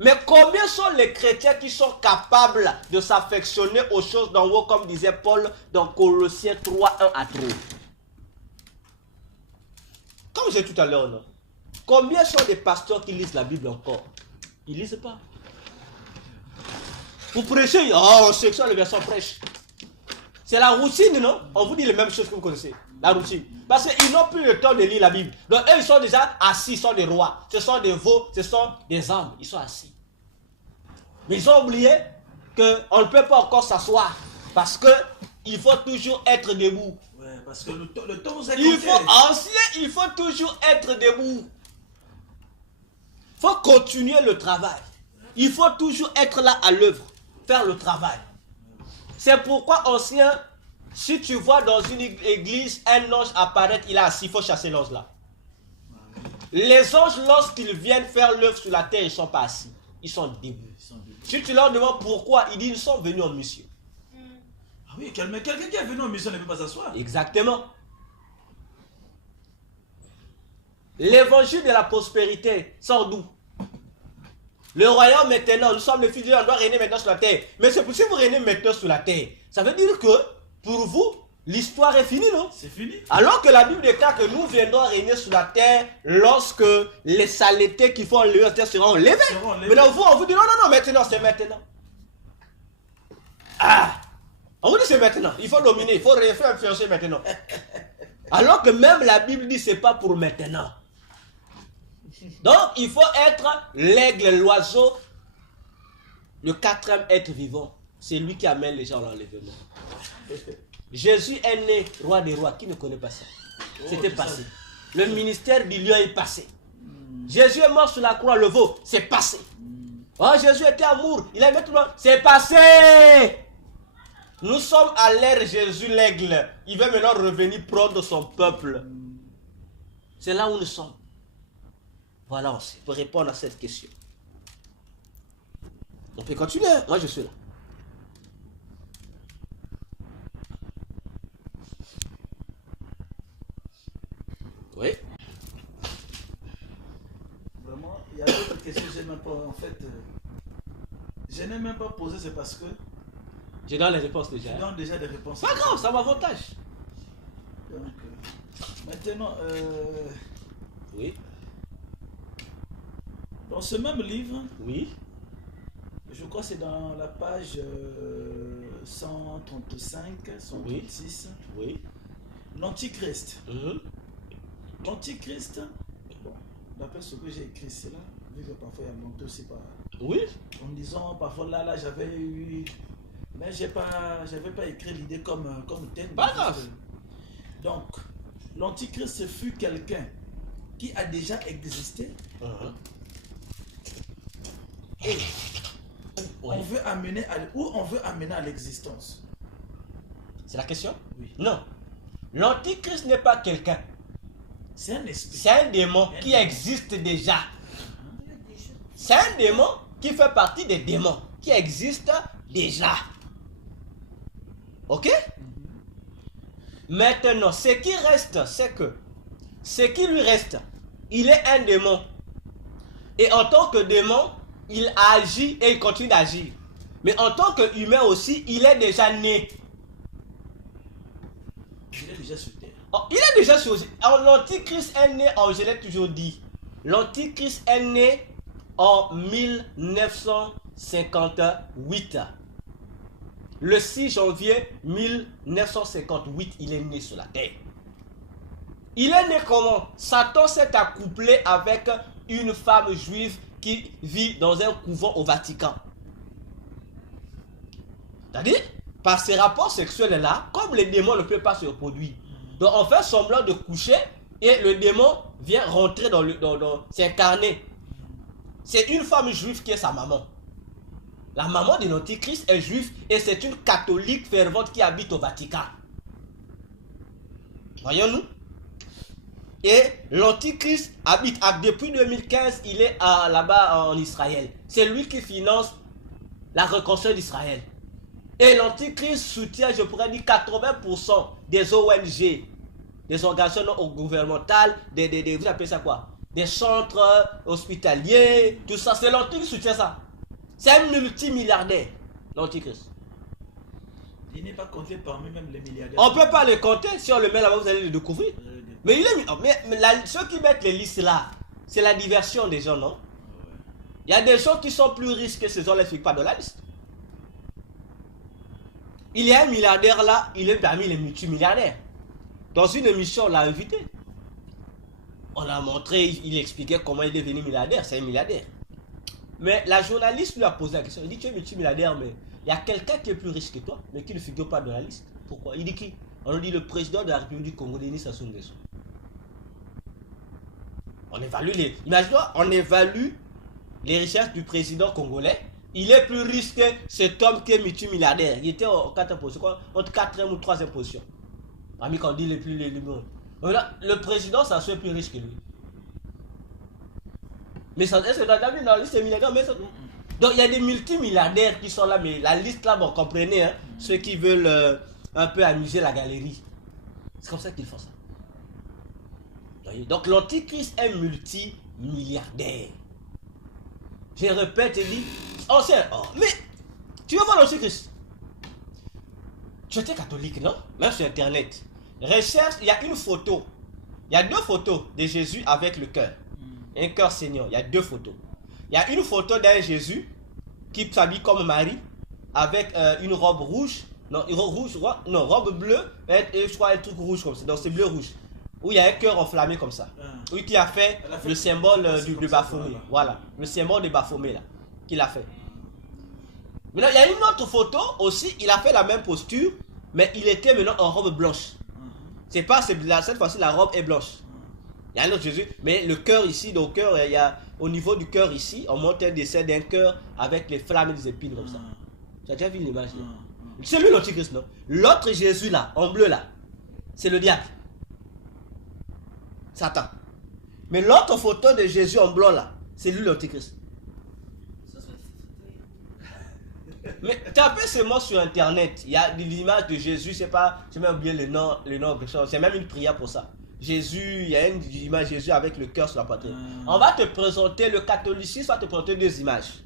Mais combien sont les chrétiens qui sont capables de s'affectionner aux choses d'en haut, comme disait Paul dans Colossiens 3, 1 à 3. Comme j'ai tout à l'heure, non? Combien sont des pasteurs qui lisent la Bible encore? Ils ne lisent pas. Vous prêchez, oh, c'est ça le verset prêche. C'est la routine, non? On vous dit les mêmes choses que vous connaissez. La routine. Parce qu'ils n'ont plus le temps de lire la Bible. Donc eux, ils sont déjà assis, ils sont des rois. Ce sont des veaux, ce sont des âmes. Ils sont assis. Mais ils ont oublié qu'on ne peut pas encore s'asseoir. Parce qu'il faut toujours être debout. Ouais, parce que le temps vous est Il faut toujours être debout. Il faut continuer le travail. Il faut toujours être là à l'œuvre. Faire le travail. C'est pourquoi, ancien, si tu vois dans une église un ange apparaître, il est assis, il faut chasser l'ange là. Les anges, lorsqu'ils viennent faire l'œuvre sur la terre, ils ne sont pas assis. Ils sont debout. Si tu leur demandes pourquoi, ils disent, ils sont venus en mission. Ah oui, quelqu'un qui est venu en mission ne peut pas s'asseoir. Exactement. L'évangile de la prospérité sort d'où? Le royaume maintenant, nous sommes les fils de Dieu, on doit régner maintenant sur la terre. Mais c'est pour si vous régnez maintenant sur la terre, ça veut dire que pour vous, l'histoire est finie, non? C'est fini. Alors que la Bible déclare que nous viendrons régner sur la terre lorsque les saletés qui font enlever la terre seront enlevées. Mais là, vous, on vous dit non, maintenant, c'est maintenant. Ah! On vous dit c'est maintenant. Il faut dominer, il faut faire influencer maintenant. Alors que même la Bible dit c'est pas pour maintenant. Donc, il faut être l'aigle, l'oiseau, le quatrième être vivant. C'est lui qui amène les gens à l'enlèvement. Jésus est né, roi des rois. Qui ne connaît pas ça? C'était passé. Le ministère du lion est passé. Jésus est mort sur la croix, le veau, c'est passé. Oh, Jésus était amour, il a mis tout le monde, c'est passé. Nous sommes à l'ère Jésus l'aigle. Il veut maintenant revenir prendre son peuple. C'est là où nous sommes. Voilà aussi, pour répondre à cette question. On peut continuer, moi je suis là. Oui. Vraiment, il y a d'autres questions que je n'ai même pas, en fait, je n'ai même pas posé, c'est parce que Je donne les réponses déjà. je donne déjà des réponses. Pas grave, ça m'avantage. Donc, maintenant, Oui. dans ce même livre, Oui. je crois que c'est dans la page 135, 136, Oui. l'Antichrist. Mhm. L'Antichrist, bon, d'après ce que j'ai écrit, c'est là, vu que parfois il y a longtemps aussi, Oui. en disant, parfois là, j'avais eu, mais j'avais pas écrit l'idée comme thème. Pas grave. Donc, l'Antichrist fut quelqu'un qui a déjà existé Mhm. et Oui. on veut amener à l'existence. C'est la question? Oui. Non. L'antichrist n'est pas quelqu'un. C'est un esprit. C'est un démon qui existe déjà. C'est un démon qui fait partie des démons qui existent déjà. Ok? Maintenant, ce qui reste, c'est que ce qui lui reste, il est un démon. Et en tant que démon, il agit et il continue d'agir. Mais en tant qu'humain aussi, il est déjà né. Il est déjà sur terre. Oh, il est déjà sur... L'Antichrist est né en... Je l'ai toujours dit. L'Antichrist est né en 1958. Le 6 janvier 1958, il est né sur la terre. Il est né comment? Satan s'est accouplé avec une femme juive qui vit dans un couvent au Vatican. C'est-à-dire, par ces rapports sexuels-là, comme les démons ne peuvent pas se reproduire, donc on fait semblant de coucher et le démon vient rentrer dans s'incarner. C'est une femme juive qui est sa maman. La maman de l'Antichrist est juive et c'est une catholique fervente qui habite au Vatican. Voyons-nous? Et l'Antichrist habite depuis 2015, il est là-bas en Israël. C'est lui qui finance la reconstruction d'Israël. Et l'Antichrist soutient, je pourrais dire, 80% des ONG, des organisations non gouvernementales, vous appelez ça quoi? Des centres hospitaliers, tout ça. C'est l'Antichrist qui soutient ça. C'est un multimilliardaire, l'Antichrist. Il n'est pas compté parmi même les milliardaires. On ne peut pas le compter. Si on le met là-bas, vous allez le découvrir. Mais il est. Mais ceux qui mettent les listes là, C'est la diversion des gens, non? Il y a des gens qui sont plus riches que ces gens-là, ne figurent pas dans la liste. Il y a un milliardaire là, il est parmi les multimilliardaires. Dans une émission, on l'a invité. On a montré, il expliquait comment il est devenu milliardaire. C'est un milliardaire. Mais la journaliste lui a posé la question. Il dit, tu es multimilliardaire, mais il y a quelqu'un qui est plus riche que toi, mais qui ne figure pas dans la liste. Pourquoi? Il dit qui? On lui dit le président de la République du Congo, Denis Sassou Nguesso. On évalue les... Imagine-toi, on évalue les richesses du président congolais. Il est plus riche que cet homme qui est multimilliardaire. Il était en 4e position, entre 4e ou 3e position. Ami, quand on dit les plus les bons. Le président, ça soit plus riche que lui. Mais ça, est-ce que tu as vu dans la liste des milliardaires? Mais ça, donc il y a des multimilliardaires qui sont là, mais la liste là, bon, comprenez, hein, ceux qui veulent un peu amuser la galerie. C'est comme ça qu'ils font ça. Donc l'antichrist est multimilliardaire. Je répète et dis, mais tu veux voir l'antichrist? Tu étais catholique, non? Même sur internet. Recherche, il y a une photo. Il y a 2 photos de Jésus avec le cœur. Un cœur saignant. Il y a 2 photos. Il y a une photo d'un Jésus qui s'habille comme Marie avec une robe rouge. Non, robe bleue et je crois un truc rouge comme ça. Donc c'est bleu-rouge. Où il y a un cœur enflammé comme ça. Oui, qui a fait le symbole de Baphomet. Voilà, le symbole de Baphomet là, qu'il a fait. Maintenant, il y a une autre photo aussi, il a fait la même posture, mais il était maintenant en robe blanche. C'est pas cette fois-ci, la robe est blanche. Il y a un autre Jésus, mais le cœur ici, donc cœur, il y a au niveau du cœur ici, on monte un dessin d'un cœur avec les flammes et les épines comme ça. Tu as déjà vu l'image là? C'est lui l'antichrist, non? L'autre Jésus là, en bleu là, c'est le diable. Satan. Mais l'autre photo de Jésus en blanc là, c'est lui l'antichrist. Mais tapez ce mot sur internet, il y a l'image de Jésus, c'est pas, j'ai même oublié le nom, c'est même une prière pour ça. Jésus, il y a une image de Jésus avec le cœur sur la poitrine. On va te présenter, le catholicisme va te présenter 2 images.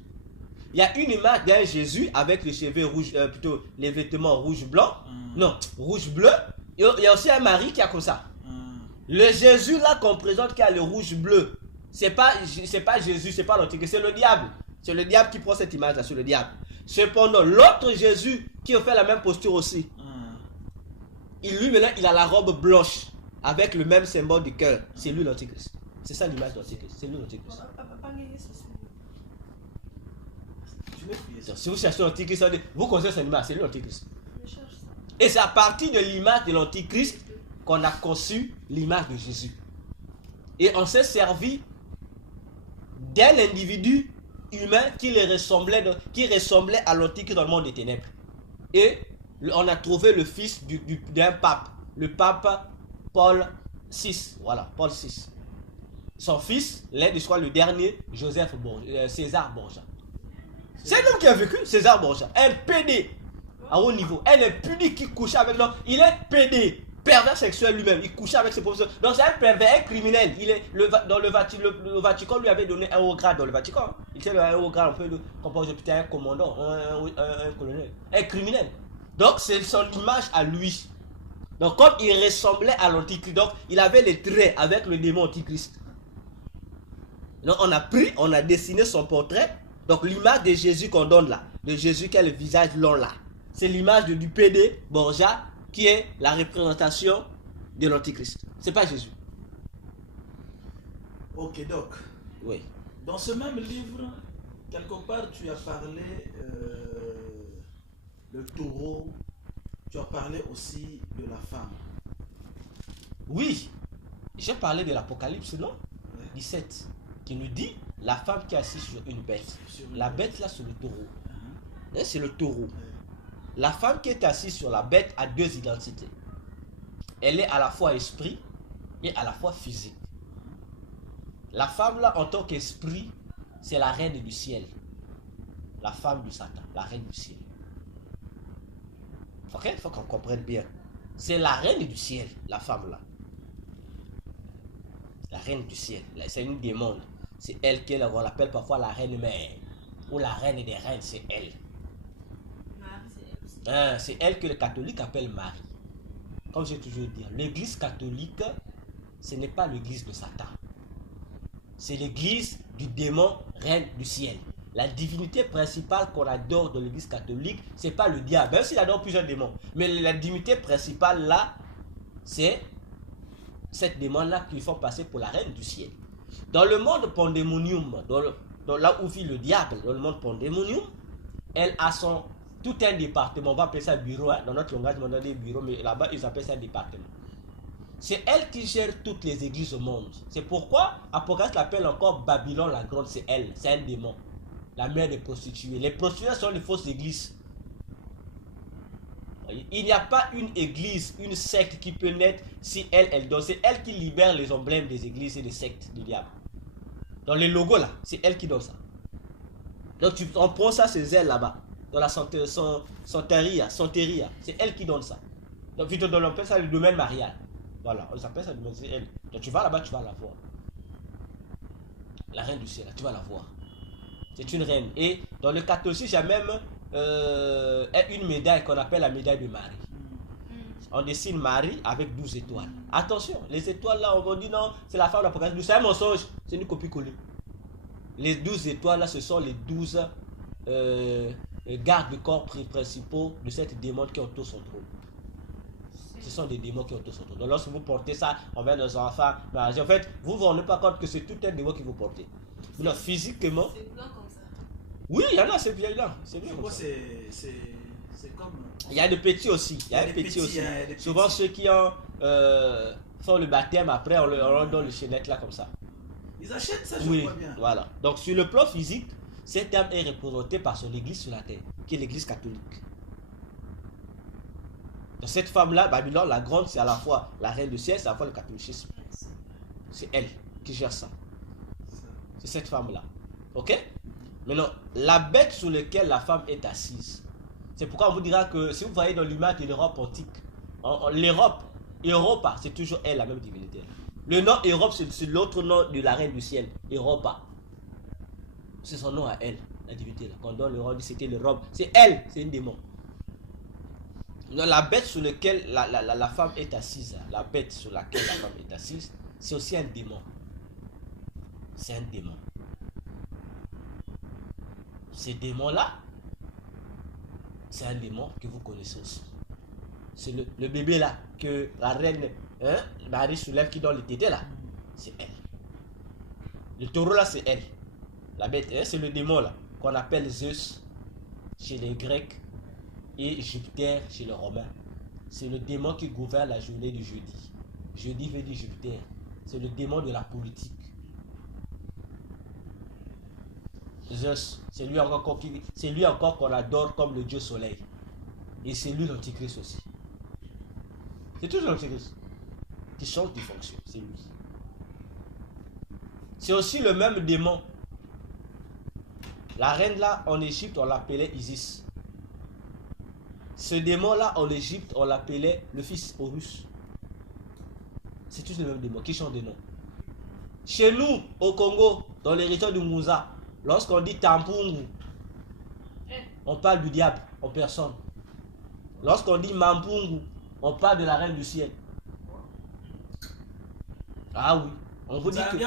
Il y a une image d'un Jésus avec les cheveux rouges, plutôt les vêtements rouge-blanc, non, rouge-bleu. Il y a aussi un Marie qui a comme ça. Le Jésus là qu'on présente qui a le rouge-bleu, c'est pas Jésus, c'est pas l'antichrist, c'est le diable. C'est le diable qui prend cette image là, c'est le diable. Cependant, l'autre Jésus qui a fait la même posture aussi, lui maintenant il a la robe blanche avec le même symbole du cœur. C'est lui l'antichrist. C'est ça l'image de l'antichrist. C'est lui l'antichrist. Si vous cherchez l'antichrist, vous connaissez cette image, c'est lui l'antichrist. Et c'est à partir de l'image de l'antichrist qu'on a conçu l'image de Jésus. Et on s'est servi d'un individu humain qui ressemblait à l'antichrist dans le monde des ténèbres. Et on a trouvé le fils d'un pape, le pape Paul VI. Voilà, Paul VI. Son fils, le dernier, César Borgia. C'est l'homme qui a vécu, César Borgia. Un PD à haut niveau. Un impuni qui couchait avec l'homme. Il est PD. Pervers sexuel lui-même, il couchait avec ses professeurs. Donc c'est un pervers, un criminel. Dans le Vatican lui avait donné un haut grade dans le Vatican. Il était un haut grade, on peut le comparer peut-être un commandant, un colonel, un criminel. Donc c'est son image à lui. Donc comme il ressemblait à l'antichrist, donc il avait les traits avec le démon antichrist. Donc on a dessiné son portrait. Donc l'image de Jésus qu'on donne là, de Jésus qui a le visage long là, c'est l'image du PD Borgia, qui est la représentation de l'antichrist. C'est pas Jésus. Ok, Doc. Oui. Dans ce même livre, quelque part, tu as parlé le taureau. Tu as parlé aussi de la femme. Oui. J'ai parlé de l'Apocalypse, non? Ouais. 17. Qui nous dit la femme qui est assise sur une bête. La bête là, c'est le taureau. C'est le taureau. La femme qui est assise sur la bête a 2 identités. Elle est à la fois esprit et à la fois physique. La femme là, en tant qu'esprit, c'est la reine du ciel. La femme du Satan, la reine du ciel. Ok, il faut qu'on comprenne bien. C'est la reine du ciel, la femme là. La reine du ciel, c'est une démon. C'est elle on l'appelle parfois la reine mère. Ou la reine des reines, c'est elle. C'est elle que les catholiques appellent Marie. Comme j'ai toujours dit, l'église catholique, ce n'est pas l'église de Satan. c'est l'église du démon reine du ciel. La divinité principale qu'on adore dans l'église catholique, c'est pas le diable, même s'il adore plusieurs démons. Mais la divinité principale là, c'est cette démon-là qu'ils font passer pour la reine du ciel. Dans le monde pandémonium, dans là où vit le diable, dans le monde pandémonium, elle a tout un département, on va appeler ça bureau, hein. Dans notre langage, on a des bureaux, mais là-bas, ils appellent ça un département. C'est elle qui gère toutes les églises au monde. C'est pourquoi Apocalypse l'appelle encore Babylone la grande, c'est elle, c'est un démon. La mère des prostituées. Les prostituées sont les fausses églises. Il n'y a pas une église, une secte qui peut naître si elle donne. C'est elle qui libère les emblèmes des églises et des sectes du diable. Dans les logos là, c'est elle qui donne ça. Donc on prend ça, c'est elle là-bas. Dans la santeria, c'est elle qui donne ça. Donc on appelle ça le domaine marial. Voilà, on s'appelle ça le domaine, c'est elle. Donc tu vas là-bas, tu vas la voir. La reine du ciel, là, tu vas la voir. C'est une reine. Et dans le catholicisme, il y a même une médaille qu'on appelle la médaille de Marie. On dessine Marie avec 12 étoiles. Attention, les étoiles là, on va dire non, c'est la femme de l'Apocalypse. C'est un mensonge, c'est une copie-collée. Les 12 étoiles là, ce sont les 12 gardes-corps principaux de cette démon qui entoure son trône. Ce sont des démons qui entourent son trône. Donc lorsque vous portez ça envers nos enfants, en fait, vous ne vous rendez pas compte que c'est tout un démon qui vous portez. Non, physiquement. C'est blanc comme ça. Oui, il y en a, c'est bien là. C'est bien. Je crois que c'est comme. Il y a des petits aussi. Il y a des petits aussi. Souvent ceux qui font le baptême, après on leur donne le chaînette là comme ça. Ils achètent ça, je Oui, crois bien. voilà. Donc sur le plan physique, cet âme est représentée par son église sur la terre, qui est l'église catholique. Donc cette femme-là, Babylone, la grande, c'est à la fois la reine du ciel, c'est à la fois le catholicisme. C'est elle qui gère ça. C'est cette femme-là. Ok? Maintenant, la bête sur laquelle la femme est assise, c'est pourquoi on vous dira que si vous voyez dans l'image de l'Europe antique, l'Europe, Europa, c'est toujours elle, la même divinité. Le nom Europe, c'est l'autre nom de la reine du ciel, Europa. C'est son nom à elle, la divinité. Quand on donne le roi, c'était l'Europe. C'est elle, c'est une démon. La bête sur laquelle la femme est assise, la bête sur laquelle la femme est assise, c'est aussi un démon. C'est un démon. Ce démon-là, c'est un démon que vous connaissez aussi. C'est le bébé là, que la reine Marie soulève qui donne le tété là. C'est elle. Le taureau là, c'est elle. La bête, c'est le démon là, qu'on appelle Zeus chez les Grecs et Jupiter chez les Romains. C'est le démon qui gouverne la journée du jeudi. Jeudi veut dire Jupiter. C'est le démon de la politique. Zeus, c'est lui encore qu'on adore comme le dieu soleil. Et c'est lui l'antichrist aussi. C'est toujours l'antichrist qui change de fonction. C'est lui. C'est aussi le même démon. La reine là en Égypte, on l'appelait Isis. Ce démon là en Égypte, on l'appelait le fils Horus. C'est tous le même démon qui change de nom. Chez nous, au Congo, dans l'héritage du Mouza, lorsqu'on dit Tampungu, on parle du diable en personne. Lorsqu'on dit Mampungu, on parle de la reine du ciel. Ah oui, on vous dit que...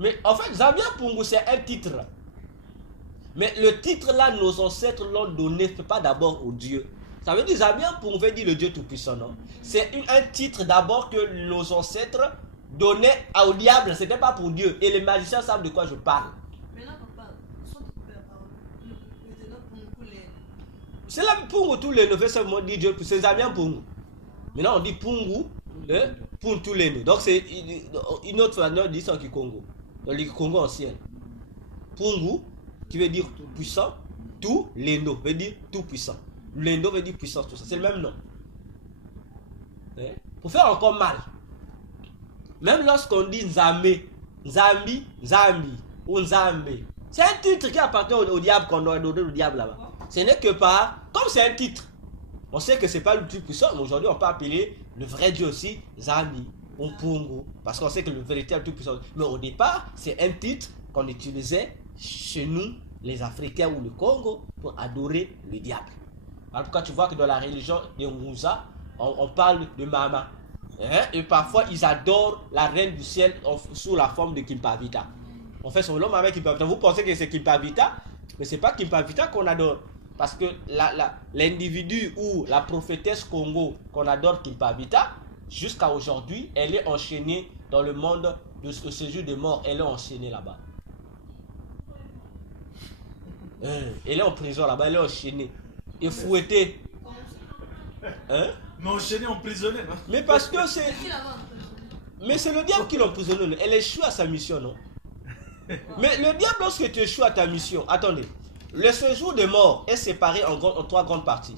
Mais en fait, Zambia Pungu, c'est un titre. Mais le titre là, nos ancêtres l'ont donné, pas d'abord au Dieu. Ça veut dire Zambia Pungu veut dire le Dieu Tout-Puissant, non? C'est un titre d'abord que nos ancêtres donnaient au diable, c'était pas pour Dieu. Et les magiciens savent de quoi je parle. Mais là, papa, soit tu coupes la parole. Le là pour les... C'est là Pungu, tous les neveux, ça dit Dieu, c'est Zambia Pungu. Maintenant on dit Pungu pour tous les noms. Donc c'est une autre manière de dire ça qui Congo. Dans le Congo ancien. Pungu, qui veut dire puissant, tout les noms veut dire tout puissant. Les noms veut dire puissance, tout ça. C'est le même nom. Pour faire encore mal. Même lorsqu'on dit Nzamé, Nzambi, Nzambi ou Nzambe, c'est un titre qui appartient au diable qu'on doit donner au diable là-bas. Ce n'est que par, comme c'est un titre, on sait que c'est pas le plus puissant, mais aujourd'hui on peut appeler le vrai Dieu aussi Nzambi ou Pungu, parce qu'on sait que le véritable tout puissant. Mais au départ, c'est un titre qu'on utilisait chez nous, les Africains ou le Congo, pour adorer le diable. Alors pourquoi tu vois que dans la religion des Mouza, on parle de Mama. Et parfois, ils adorent la reine du ciel sous la forme de Kimpavita. On fait son l'homme avec Kimpa Vita. Vous pensez que c'est Kimpa Vita, mais c'est pas Kimpa Vita qu'on adore. Parce que l'individu ou la prophétesse Congo qu'on adore Kimpa Vita, jusqu'à aujourd'hui, elle est enchaînée dans le monde de ce séjour de mort. Elle est enchaînée là-bas. Elle est en prison là-bas, elle est enchaînée. Et fouettée. Hein? Mais enchaîné, emprisonné, non? Mais parce que c'est... Qui là-bas? Mais c'est le diable qui l'a emprisonné. Elle échoue à sa mission, non? Mais le diable, lorsque tu échoues à ta mission, attendez, le séjour de mort est séparé en trois grandes parties.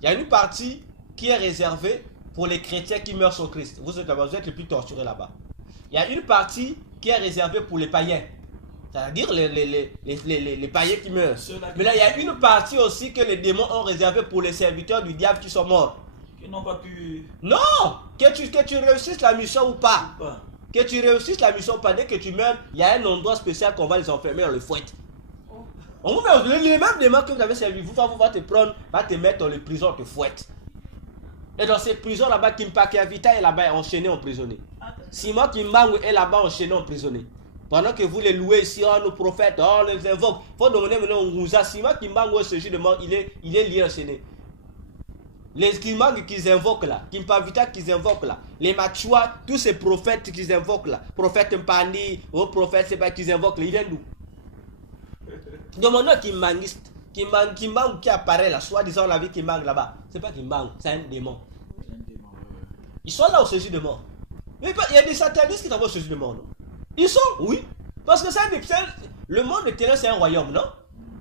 Il y a une partie qui est réservée pour les chrétiens qui meurent sans Christ. Vous êtes les plus torturés là-bas. Il y a une partie qui est réservée pour les païens. C'est-à-dire les païens qui meurent. Mais là, il y a une partie aussi que les démons ont réservée pour les serviteurs du diable qui sont morts. Qui n'ont pas pu... Non! Que tu réussisses la mission ou pas. Que tu réussisses la mission ou pas. Dès que tu meurs, il y a un endroit spécial qu'on va les enfermer dans le fouet. On vous met les mêmes démons que vous avez servi. Vous va te prendre, va te mettre dans les prisons, on te fouette. Et dans ces prisons là-bas, Kimpa Vita est là-bas enchaîné, emprisonné. Simon Kimbangu est là-bas enchaîné, emprisonné. Pendant que vous les louez ici, oh, nos prophètes, oh, on les invoque. Il faut demander maintenant au Rouza. Simon Kimbangu, ce jour de mort, il est lié enchaîné. Les Kimbangu qu'ils invoquent là, Kimpa Vita qu'ils invoquent là, les Machua, tous ces prophètes qu'ils invoquent là, prophète Mpani, oh prophète, c'est pas qu'ils invoquent là, ils viennent d'où? Demandons Kimbanguiste, Kimbangu qui apparaît là, soi-disant la vie Kimbangu là-bas, c'est pas Kimbangu, c'est un démon. Ils sont là au séjour de mort. Mais il y a des satanistes qui travaillent au séjour de mort, non? Ils sont, oui. Parce que le monde de terrain, c'est un royaume, non?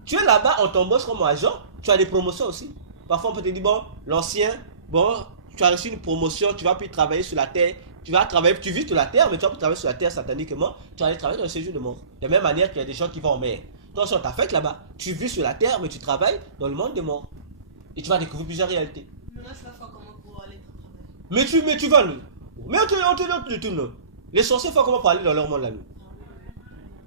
Tu es là-bas, on t'embauche comme agent, tu as des promotions aussi. Parfois, on peut te dire, bon, l'ancien, bon, tu as reçu une promotion, tu vas plus travailler sur la terre, tu vis sur la terre, mais tu vas plus travailler sur la terre sataniquement, tu vas aller travailler dans le séjour de mort. De la même manière qu'il y a des gens qui vont en mer. Toi, on t'a fait là-bas, tu vis sur la terre, mais tu travailles dans le monde des morts. Et tu vas découvrir plusieurs réalités. Maintenant, je vais faire comment pour aller travailler? Mais tu vas, mais on te tourne. Les sorciers font comment pour aller dans leur monde la nuit?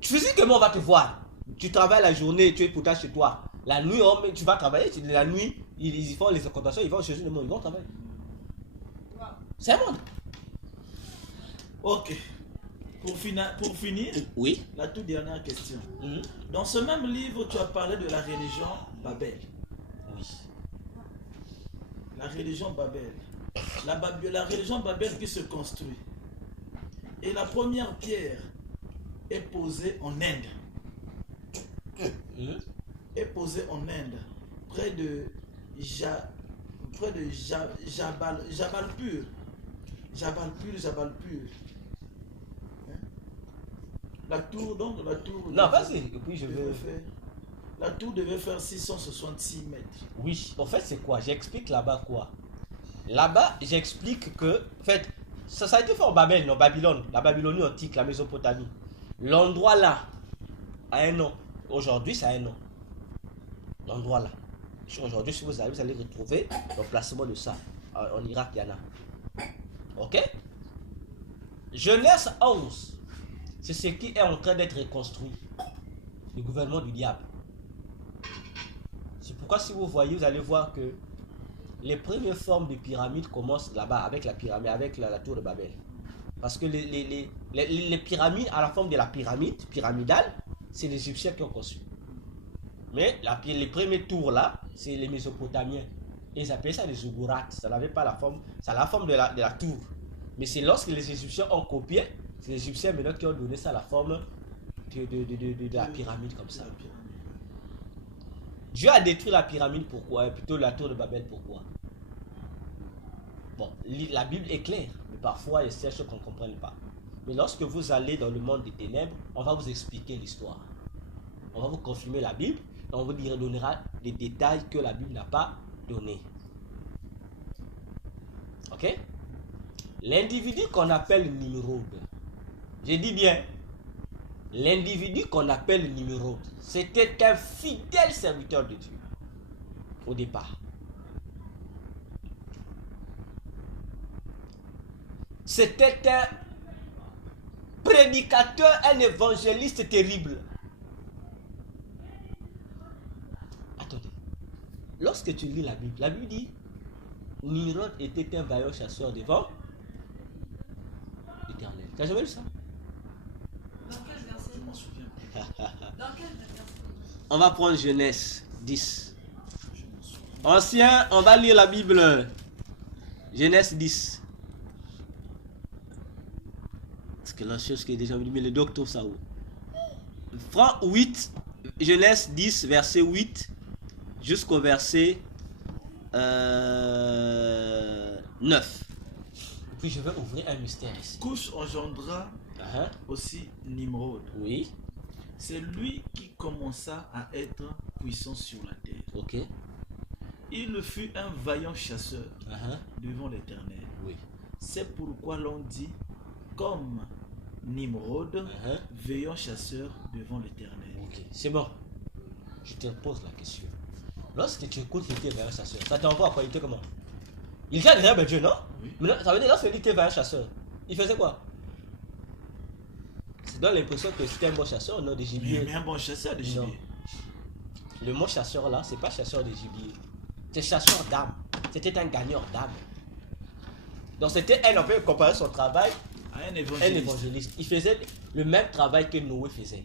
Physiquement, on va te voir. Tu travailles la journée, tu es pourtant chez toi. La nuit, tu vas travailler. La nuit, ils font les incantations, ils vont chez eux, ils vont travailler. C'est un monde. Ok. Pour finir, oui. La toute dernière question. Dans ce même livre, tu as parlé de la religion Babel. Oui. La religion Babel. La religion Babel qui se construit. Et la première pierre est posée en Inde. Est posée en Inde, près de Jabalpur. Hein? La tour. Non, vas-y. Et puis la tour devait faire 666 mètres. Oui, en fait, c'est quoi? J'explique là-bas quoi? Là-bas, j'explique que, en fait, ça a été fait en Babel, non, Babylone, la Babylonie antique, la Mésopotamie. L'endroit là a un nom. Aujourd'hui, ça a un nom. L'endroit là. Aujourd'hui, si vous allez retrouver l'emplacement de ça. En Irak, il y en a. Ok? Genèse 11. C'est ce qui est en train d'être reconstruit. Le gouvernement du diable. C'est pourquoi si vous voyez, vous allez voir que les premières formes de pyramides commencent là-bas, avec la pyramide, avec la tour de Babel. Parce que les pyramides, à la forme de la pyramide, pyramidale, c'est les Égyptiens qui ont conçu. Mais les premiers tours là, c'est les Mésopotamiens. Et ils appelaient ça des zougourats. Ça n'avait pas la forme, ça a la forme de la tour. Mais c'est lorsque les Égyptiens ont copié, c'est les Égyptiens maintenant qui ont donné ça la forme de la pyramide comme ça. Dieu a détruit la pyramide, pourquoi? Plutôt la tour de Babel, pourquoi? Bon, la Bible est claire, mais parfois il y a certaines choses qu'on ne comprend pas. Mais lorsque vous allez dans le monde des ténèbres, on va vous expliquer l'histoire. On va vous confirmer la Bible, et on vous donnera des détails que la Bible n'a pas donnés. Ok? L'individu qu'on appelle Nimrod, j'ai dit bien, l'individu qu'on appelle Nimrod, c'était un fidèle serviteur de Dieu au départ. C'était un prédicateur, un évangéliste terrible. Attendez, lorsque tu lis la Bible dit Nimrod était un vaillant chasseur devant l'Éternel. Tu n'as jamais lu ça? Dans quel verset? Dans quel verset? On va prendre Genèse 10. Ancien, on va lire la Bible. Genèse 10. Parce que la chose qui est déjà venue, mais le docteur Sao. Franc 8, Genèse 10, verset 8, jusqu'au verset 9. Puis je vais ouvrir un mystère ici. Couche engendra aussi Nimrod. Oui, C'est lui qui commença à être puissant sur la terre. ok. Il fut un vaillant chasseur devant l'Éternel. Oui. C'est pourquoi l'on dit, comme Nimrod, vaillant chasseur devant l'Éternel. Ok, c'est bon. Je te pose la question. Lorsque tu écoutes qu'il était vaillant chasseur, ça t'envoie à quoi? Il était comment? Il était agréable à Dieu, non? Oui. Mais non, ça veut dire lorsque il était vaillant chasseur, il faisait quoi? Ça donne l'impression que c'était un bon chasseur, non, des gibiers. Mais un bon chasseur de Non. gibier. Le mot chasseur là, c'est pas chasseur de gibier. C'est chasseur d'âmes. C'était un gagneur d'âmes. Donc c'était elle, on peut comparer son travail À un à un évangéliste. évangéliste. Il faisait le même travail que Noé faisait.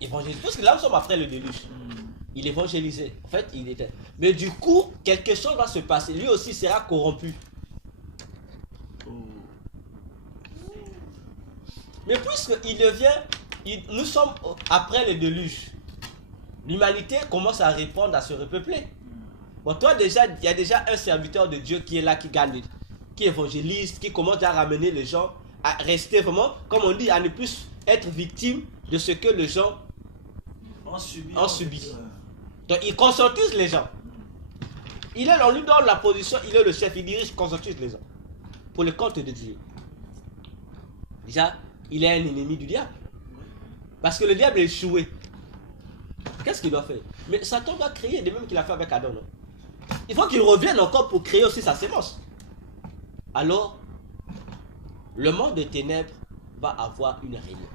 Évangéliste. Parce que là nous sommes après le déluge. Il évangélisait. En fait, il était. Mais du coup, quelque chose va se passer. Lui aussi sera corrompu. Oh. Mais puisqu'il devient. Nous sommes après le déluge. L'humanité commence à répondre, à se repeupler. Bon, toi déjà, il y a déjà un serviteur de Dieu qui est là, qui gagne, qui évangélise, qui commence à ramener les gens à rester vraiment, comme on dit, à ne plus être victime de ce que les gens On subit. ont subi. Donc il conscientise les gens. On lui donne la position, il est le chef, il dirige, conscientise les gens. Pour le compte de Dieu. Déjà, il est un ennemi du diable. Parce que le diable est échoué. Qu'est-ce qu'il doit faire? Mais Satan doit créer, de même qu'il a fait avec Adam. Non? Il faut qu'il revienne encore pour créer aussi sa sémence. Alors, le monde des ténèbres va avoir une réunion.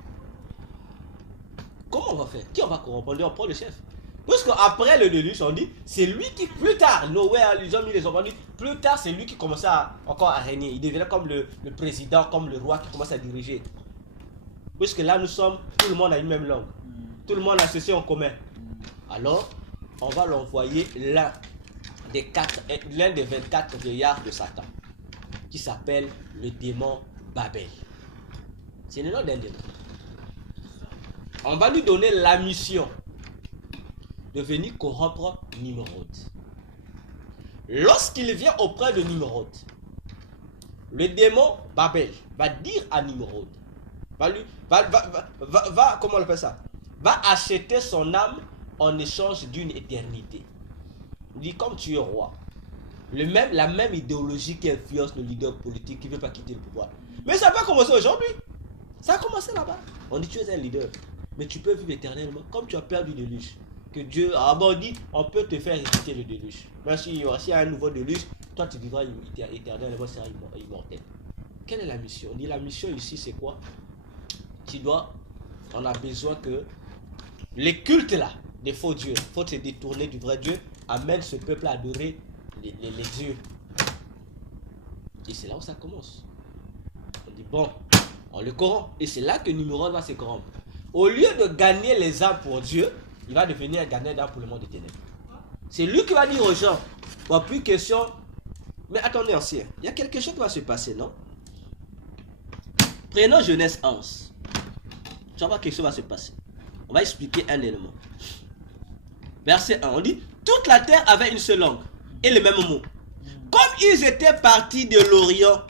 Comment on va faire? Qui on va corrompre? On prend le chef. Parce qu'après le déluge, on dit, c'est lui qui, plus tard, Noé, ils ont mis les enfants, plus tard, c'est lui qui commençait encore à régner. Il devenait comme le président, comme le roi qui commence à diriger. Puisque là, nous sommes, tout le monde a une même langue. Tout le monde a ceci en commun. Alors, on va l'envoyer l'un des 24 vieillards de Satan, qui s'appelle le démon Babel. C'est le nom d'un démon. On va lui donner la mission de venir corrompre Nimrod. Lorsqu'il vient auprès de Nimrod, le démon Babel va dire à Nimrod, comment on appelle ça? Va acheter son âme en échange d'une éternité. Il dit, comme tu es roi, la même idéologie qui influence le leader politique qui ne veut pas quitter le pouvoir. Mais ça n'a pas commencé aujourd'hui. Ça a commencé là-bas. On dit, tu es un leader, mais tu peux vivre éternellement, comme tu as peur du déluge. Que Dieu a dit, on peut te faire éviter le déluge. Même s'il y a un nouveau déluge, toi tu vivras éternellement, tu seras immortel. Quelle est la mission? On dit, la mission ici, c'est quoi? On a besoin que les cultes là, des faux dieux, il faut se détourner du vrai Dieu, amène ce peuple à adorer les dieux. Et c'est là où ça commence. On dit bon, on le corrompt. Et c'est là que Nimrod va se corrompre. Au lieu de gagner les âmes pour Dieu, il va devenir un gagnant d'âmes pour le monde des ténèbres. C'est lui qui va dire aux gens, bon, plus question, mais attendez ancien, il y a quelque chose qui va se passer, non? Prenons Genèse 11. Tu vas voir quelque chose va se passer. On va expliquer un élément. Verset 1, on dit, toute la terre avait une seule langue et le même mot. Comme ils étaient partis de l'Orient,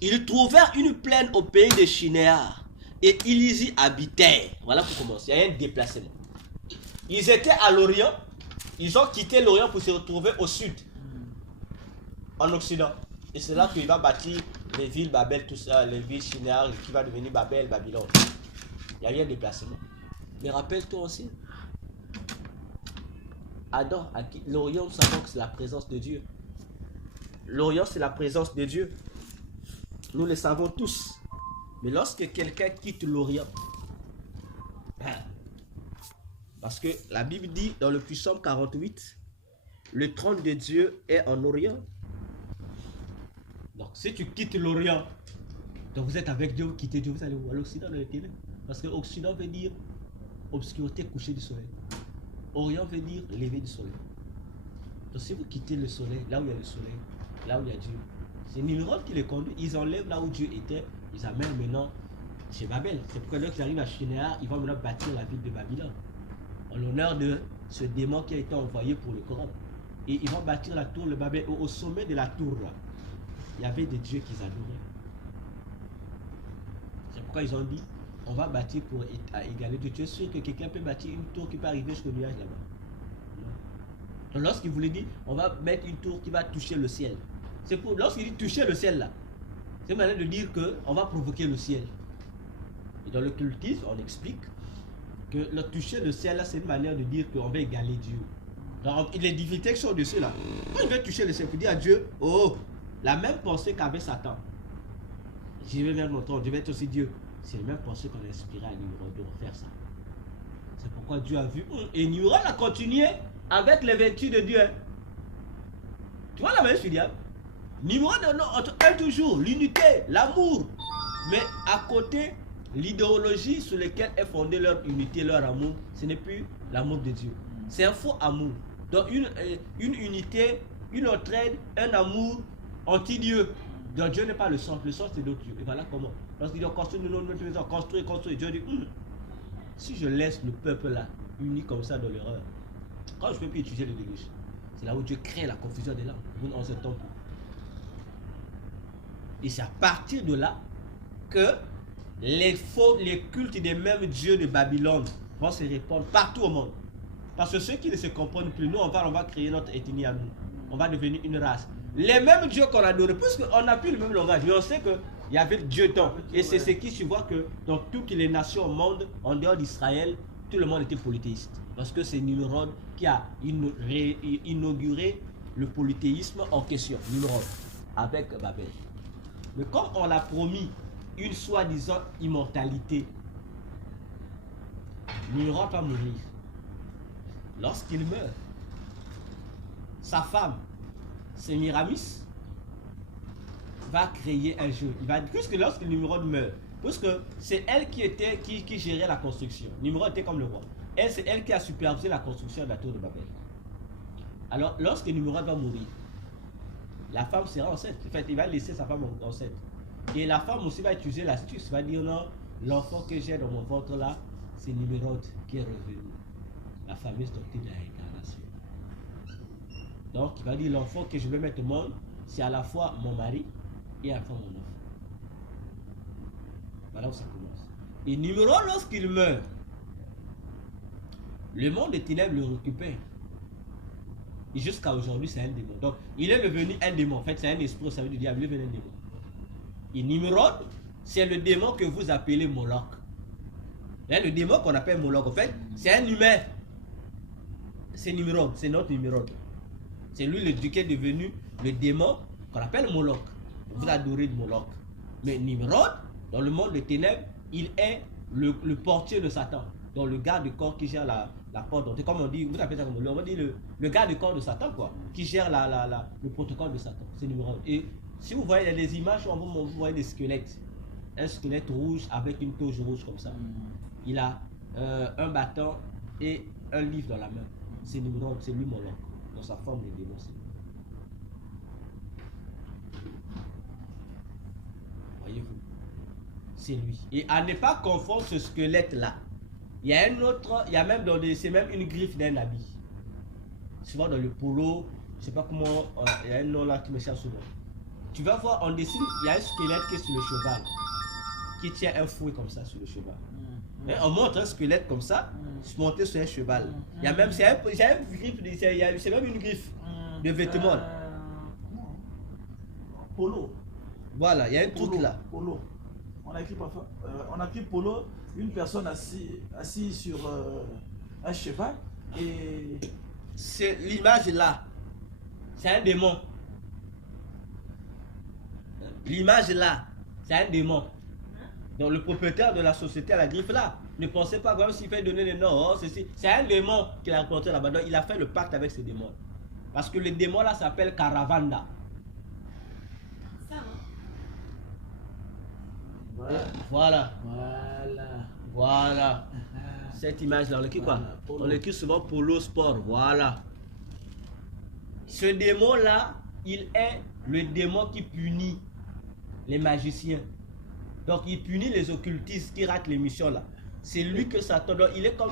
ils trouvèrent une plaine au pays de Shinéar et ils y habitèrent. Voilà pour commencer, il y a un déplacement. Ils étaient à l'Orient, ils ont quitté l'Orient pour se retrouver au sud, en Occident. Et c'est là qu'il va bâtir les villes Babel, tout ça, les villes Shinéar qui va devenir Babel, Babylone. Il y a eu un déplacement. Mais rappelle-toi aussi, Adam, l'Orient, nous savons que c'est la présence de Dieu. L'Orient, c'est la présence de Dieu. Nous le savons tous. Mais lorsque quelqu'un quitte l'Orient, parce que la Bible dit dans le Psaume 48, le trône de Dieu est en Orient. Donc si tu quittes l'Orient, donc vous êtes avec Dieu, vous quittez Dieu, vous allez où? À l'Occident, dans les ténèbres. Parce que l'Occident veut dire obscurité, coucher du soleil. Orient veut dire lever du soleil. Donc si vous quittez le soleil, là où il y a le soleil, là où il y a Dieu, c'est Nimrod qui les conduit. Ils enlèvent là où Dieu était, ils amènent maintenant chez Babel. C'est pourquoi lorsqu'ils arrivent à Shinéar, ils vont maintenant bâtir la ville de Babylone. En l'honneur de ce démon qui a été envoyé pour le corrompre. Et ils vont bâtir la tour de Babel. Au sommet de la tour, là, il y avait des dieux qu'ils adoraient. C'est pourquoi ils ont dit, on va bâtir pour égaler Dieu. Tu es sûr que quelqu'un peut bâtir une tour qui peut arriver jusqu'au nuage là-bas? Donc lorsqu'il voulait dire, on va mettre une tour qui va toucher le ciel. C'est pour, lorsqu'il dit toucher le ciel là, c'est une manière de dire qu'on va provoquer le ciel. Et dans le cultisme, on explique que le toucher le ciel là, c'est une manière de dire qu'on va égaler Dieu. Donc, les divinités qui sont dessus là, quand je vais toucher le ciel, il faut dire à Dieu, oh, la même pensée qu'avait Satan. Je vais vers mon trône, je vais être aussi Dieu. C'est la même pensée qu'on a inspiré à Nimrod de refaire ça. C'est pourquoi Dieu a vu. Et Nimrod a continué avec les vertus de Dieu. Tu vois la même chose, Nimrod, un toujours, l'unité, l'amour. Mais à côté, l'idéologie sur laquelle est fondée leur unité, leur amour, ce n'est plus l'amour de Dieu. C'est un faux amour. Donc une unité, une entraide, un amour anti-Dieu. Donc Dieu n'est pas le centre c'est d'autres dieux. Et voilà comment. Lorsqu'il dit on construit notre maison, construire, Dieu dit, si je laisse le peuple là, uni comme ça dans l'erreur, quand je ne peux plus utiliser le déluge, c'est là où Dieu crée la confusion des langues. On s'entend plus. Et c'est à partir de là que les cultes des mêmes dieux de Babylone vont se répandre partout au monde. Parce que ceux qui ne se comprennent plus, nous on va créer notre ethnie à nous. On va devenir une race. Les mêmes dieux qu'on adorait, puisqu'on n'a plus le même langage, mais on sait qu'il y avait Dieu temps. Et c'est ce qui se voit que dans toutes les nations au monde, en dehors d'Israël, tout le monde était polythéiste. Parce que c'est Nimrod qui a inauguré le polythéisme en question. Nimrod, avec Babel. Mais comme on l'a promis une soi-disant immortalité, Nimrod va mourir. Lorsqu'il meurt, sa femme, Sémiramis, va créer un jeu. Puisque lorsque Nimrod meurt, puisque c'est elle qui gérait la construction. Nimrod était comme le roi. C'est elle qui a supervisé la construction de la tour de Babel. Alors, lorsque Nimrod va mourir, la femme sera enceinte. En fait, il va laisser sa femme enceinte. Et la femme aussi va utiliser l'astuce, va dire non, l'enfant que j'ai dans mon ventre là, c'est Nimrod qui est revenu. La fameuse doctrine de la réincarnation. Donc, il va dire l'enfant que je vais mettre au monde, c'est à la fois mon mari et à la fois mon enfant. Voilà où ça commence. Et Nimrod, lorsqu'il meurt, le monde des ténèbres le récupère. Et jusqu'à aujourd'hui, c'est un démon. Donc, il est devenu un démon. En fait, c'est un esprit, ça veut dire diable, il est devenu un démon. Et Nimrod, c'est le démon que vous appelez Moloch. Et le démon qu'on appelle Moloch, en fait, c'est un humain. C'est Nimrod, c'est notre Nimrod. C'est lui le duc qui est devenu le démon qu'on appelle Moloch. Vous adorez Moloch. Mais Nimrod, dans le monde des ténèbres, il est le portier de Satan. Donc le garde du corps qui gère la porte. C'est comme on dit, vous appelez ça comme on dit le garde du corps de Satan, quoi. Qui gère le protocole de Satan. C'est Nimrod. Et si vous voyez, il y a des images où vous voyez des squelettes. Un squelette rouge avec une touche rouge comme ça. Il a un bâton et un livre dans la main. C'est Nimrod, c'est lui Moloch. Dans sa forme de démon, c'est lui. Voyez-vous, c'est lui. Et à ne pas confondre ce squelette-là. Il y a un autre, il y a même c'est même une griffe d'un habit. Souvent dans le polo, je ne sais pas comment, il y a un nom là qui me cherche souvent. Tu vas voir, on dessine, il y a un squelette qui est sur le cheval, qui tient un fouet comme ça sur le cheval. Et on montre un squelette comme ça, monté sur un cheval. Il y a même, c'est un griffe, c'est même une griffe de vêtements. Polo. Voilà, il y a un truc là. Polo. On a écrit parfois, on a écrit polo, une personne assise sur un cheval et c'est l'image là. C'est un démon. L'image là, c'est un démon. Donc le propriétaire de la société à la griffe là, ne pensez pas comme s'il fait donner les noms. C'est un démon qu'il a rencontré là-bas. Donc il a fait le pacte avec ce démon. Parce que le démon là s'appelle Caravanda. Ça, non? voilà. Voilà. Voilà. Voilà. cette image-là, on l'écrit quoi? Voilà, polo. On l'écrit souvent polo sport, voilà. Ce démon-là, il est le démon qui punit les magiciens. Donc il punit les occultistes qui ratent l'émission là. C'est lui que Satan donne. Il est comme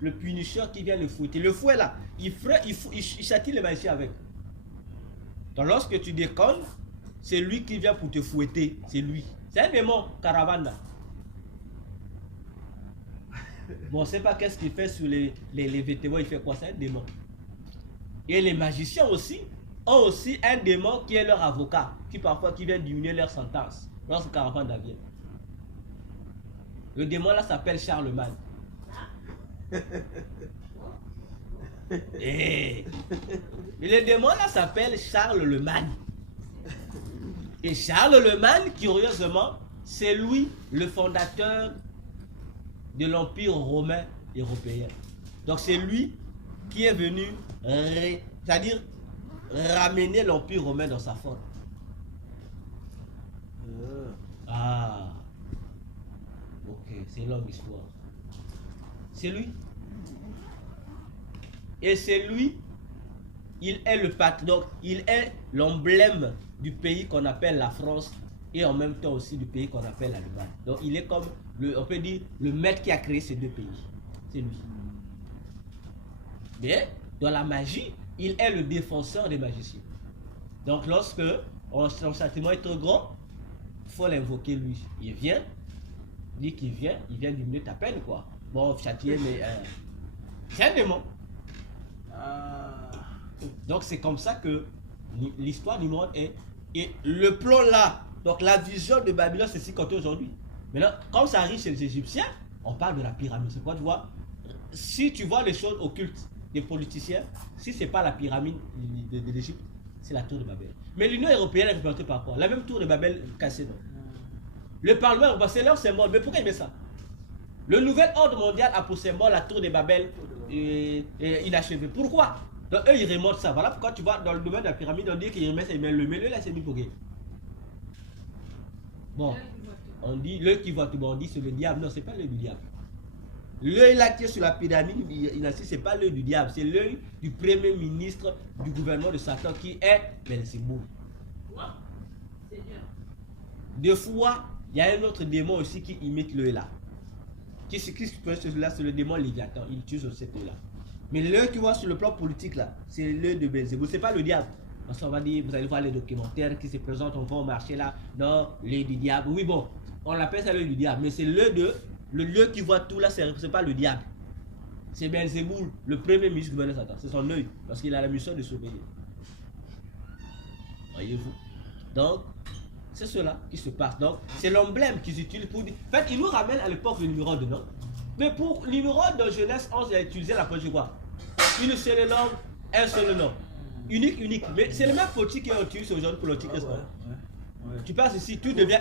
le punisseur qui vient le fouetter. Le fouet là, il châtie les magiciens avec. Donc lorsque tu déconnes, c'est lui qui vient pour te fouetter. C'est lui. C'est un démon, caravane là. Bon, on ne sait pas qu'est-ce qu'il fait sur les vêtements. Il fait quoi? C'est un démon. Et les magiciens aussi ont aussi un démon qui est leur avocat, qui vient diminuer leur sentence lorsque caravane vient. Le démon là s'appelle Charlemagne. Et le démon là s'appelle Charlemagne. Et Charlemagne, curieusement, c'est lui le fondateur de l'Empire romain européen. Donc c'est lui qui est venu, c'est-à-dire ramener l'Empire romain dans sa forme. Ah, ok, c'est une longue histoire. C'est lui. Et c'est lui, il est le patron, il est l'emblème du pays qu'on appelle la France et en même temps aussi du pays qu'on appelle l'Allemagne. Donc il est comme, on peut dire, le maître qui a créé ces deux pays. C'est lui. Mais dans la magie, il est le défenseur des magiciens. Donc lorsque son sentiment est trop grand, il faut l'invoquer lui. Il vient, dit qu'il vient, il vient diminuer ta peine quoi. Bon, châtier, mais c'est un démon. Donc c'est comme ça que l'histoire du monde est. Et le plan là, donc la vision de Babylone, c'est ce qui compte aujourd'hui. Maintenant, comme ça arrive chez les Égyptiens, on parle de la pyramide. C'est quoi, tu vois? Si tu vois les choses occultes des politiciens, si c'est pas la pyramide de l'Égypte, c'est la tour de Babel. Mais l'Union européenne est représentée par quoi? La même tour de Babel cassée, non? Le Parlement, c'est leur symbole. Mais pourquoi il met ça? Le nouvel ordre mondial a pour symbole la tour de Babel inachevée. Pourquoi? Donc eux ils remontent ça. Voilà pourquoi tu vois dans le domaine de la pyramide, on dit qu'ils remettent ça, mais le là c'est mis pour gay. Bon, on dit l'œil qui voit tout, bon, on dit c'est le diable. Non, c'est pas l'œil du diable. L'œil là qui est sur la pyramide, c'est pas l'œil du diable, c'est l'œil du premier ministre du gouvernement de Satan qui est Belzéboul. Des fois, il y a un autre démon aussi qui imite l'œil là. Qui se là, c'est le démon Léviathan. Il utilise cet œil là. Mais l'œil que tu vois sur le plan politique là, c'est l'œil de Belzéboul, c'est pas le diable. Parce qu'on va dire, vous allez voir les documentaires qui se présentent, on va au marché là, non, l'œil du diable. Oui bon, on l'appelle ça l'œil du diable, mais c'est l'œil de, le lieu qui voit tout là, c'est pas le diable. C'est Belzéboul, le premier ministre du gouvernement de Satan. C'est son œil, parce qu'il a la mission de surveiller. Voyez-vous. Donc, c'est cela qui se passe. Donc, c'est l'emblème qu'ils utilisent pour dire. En fait, ils nous ramènent à l'époque du numéro de nom. Mais pour le numéro de Genèse 11, il a utilisé la politique quoi? Une seule langue, un seul nom. Unique. Mais c'est le même politique qu'on utilise aujourd'hui pour l'antichrist. Tu passes ici, tout devient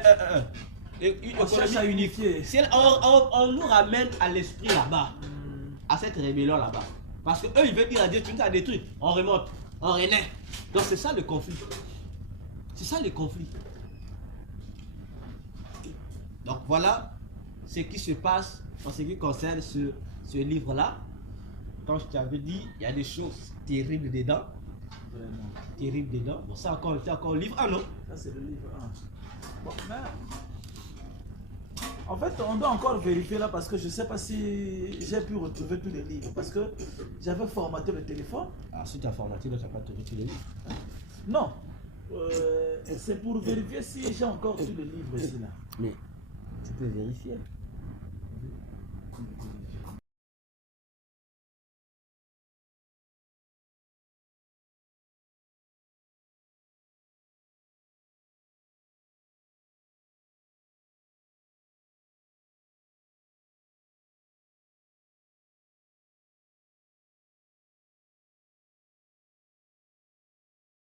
1. On cherche à unifier. On nous ramène à l'esprit là-bas, à cette rébellion là-bas. Parce qu'eux, ils veulent dire à Dieu, tu nous as détruit. On remonte, on renaît. Donc c'est ça le conflit. C'est ça le conflit. Donc voilà ce qui se passe en ce qui concerne ce livre-là. Comme je t'avais dit, il y a des choses terribles dedans. Vraiment. Terribles dedans. Bon, c'est encore le livre 1, non? Ça, c'est le livre 1. Bon, mais... En fait, on doit encore vérifier là parce que je ne sais pas si j'ai pu retrouver tous les livres. Parce que j'avais formaté le téléphone. Ah, si tu as formaté, tu n'as pas trouvé tous les livres. Non. C'est pour vérifier si j'ai encore tous les livres ici là. Mais tu peux vérifier.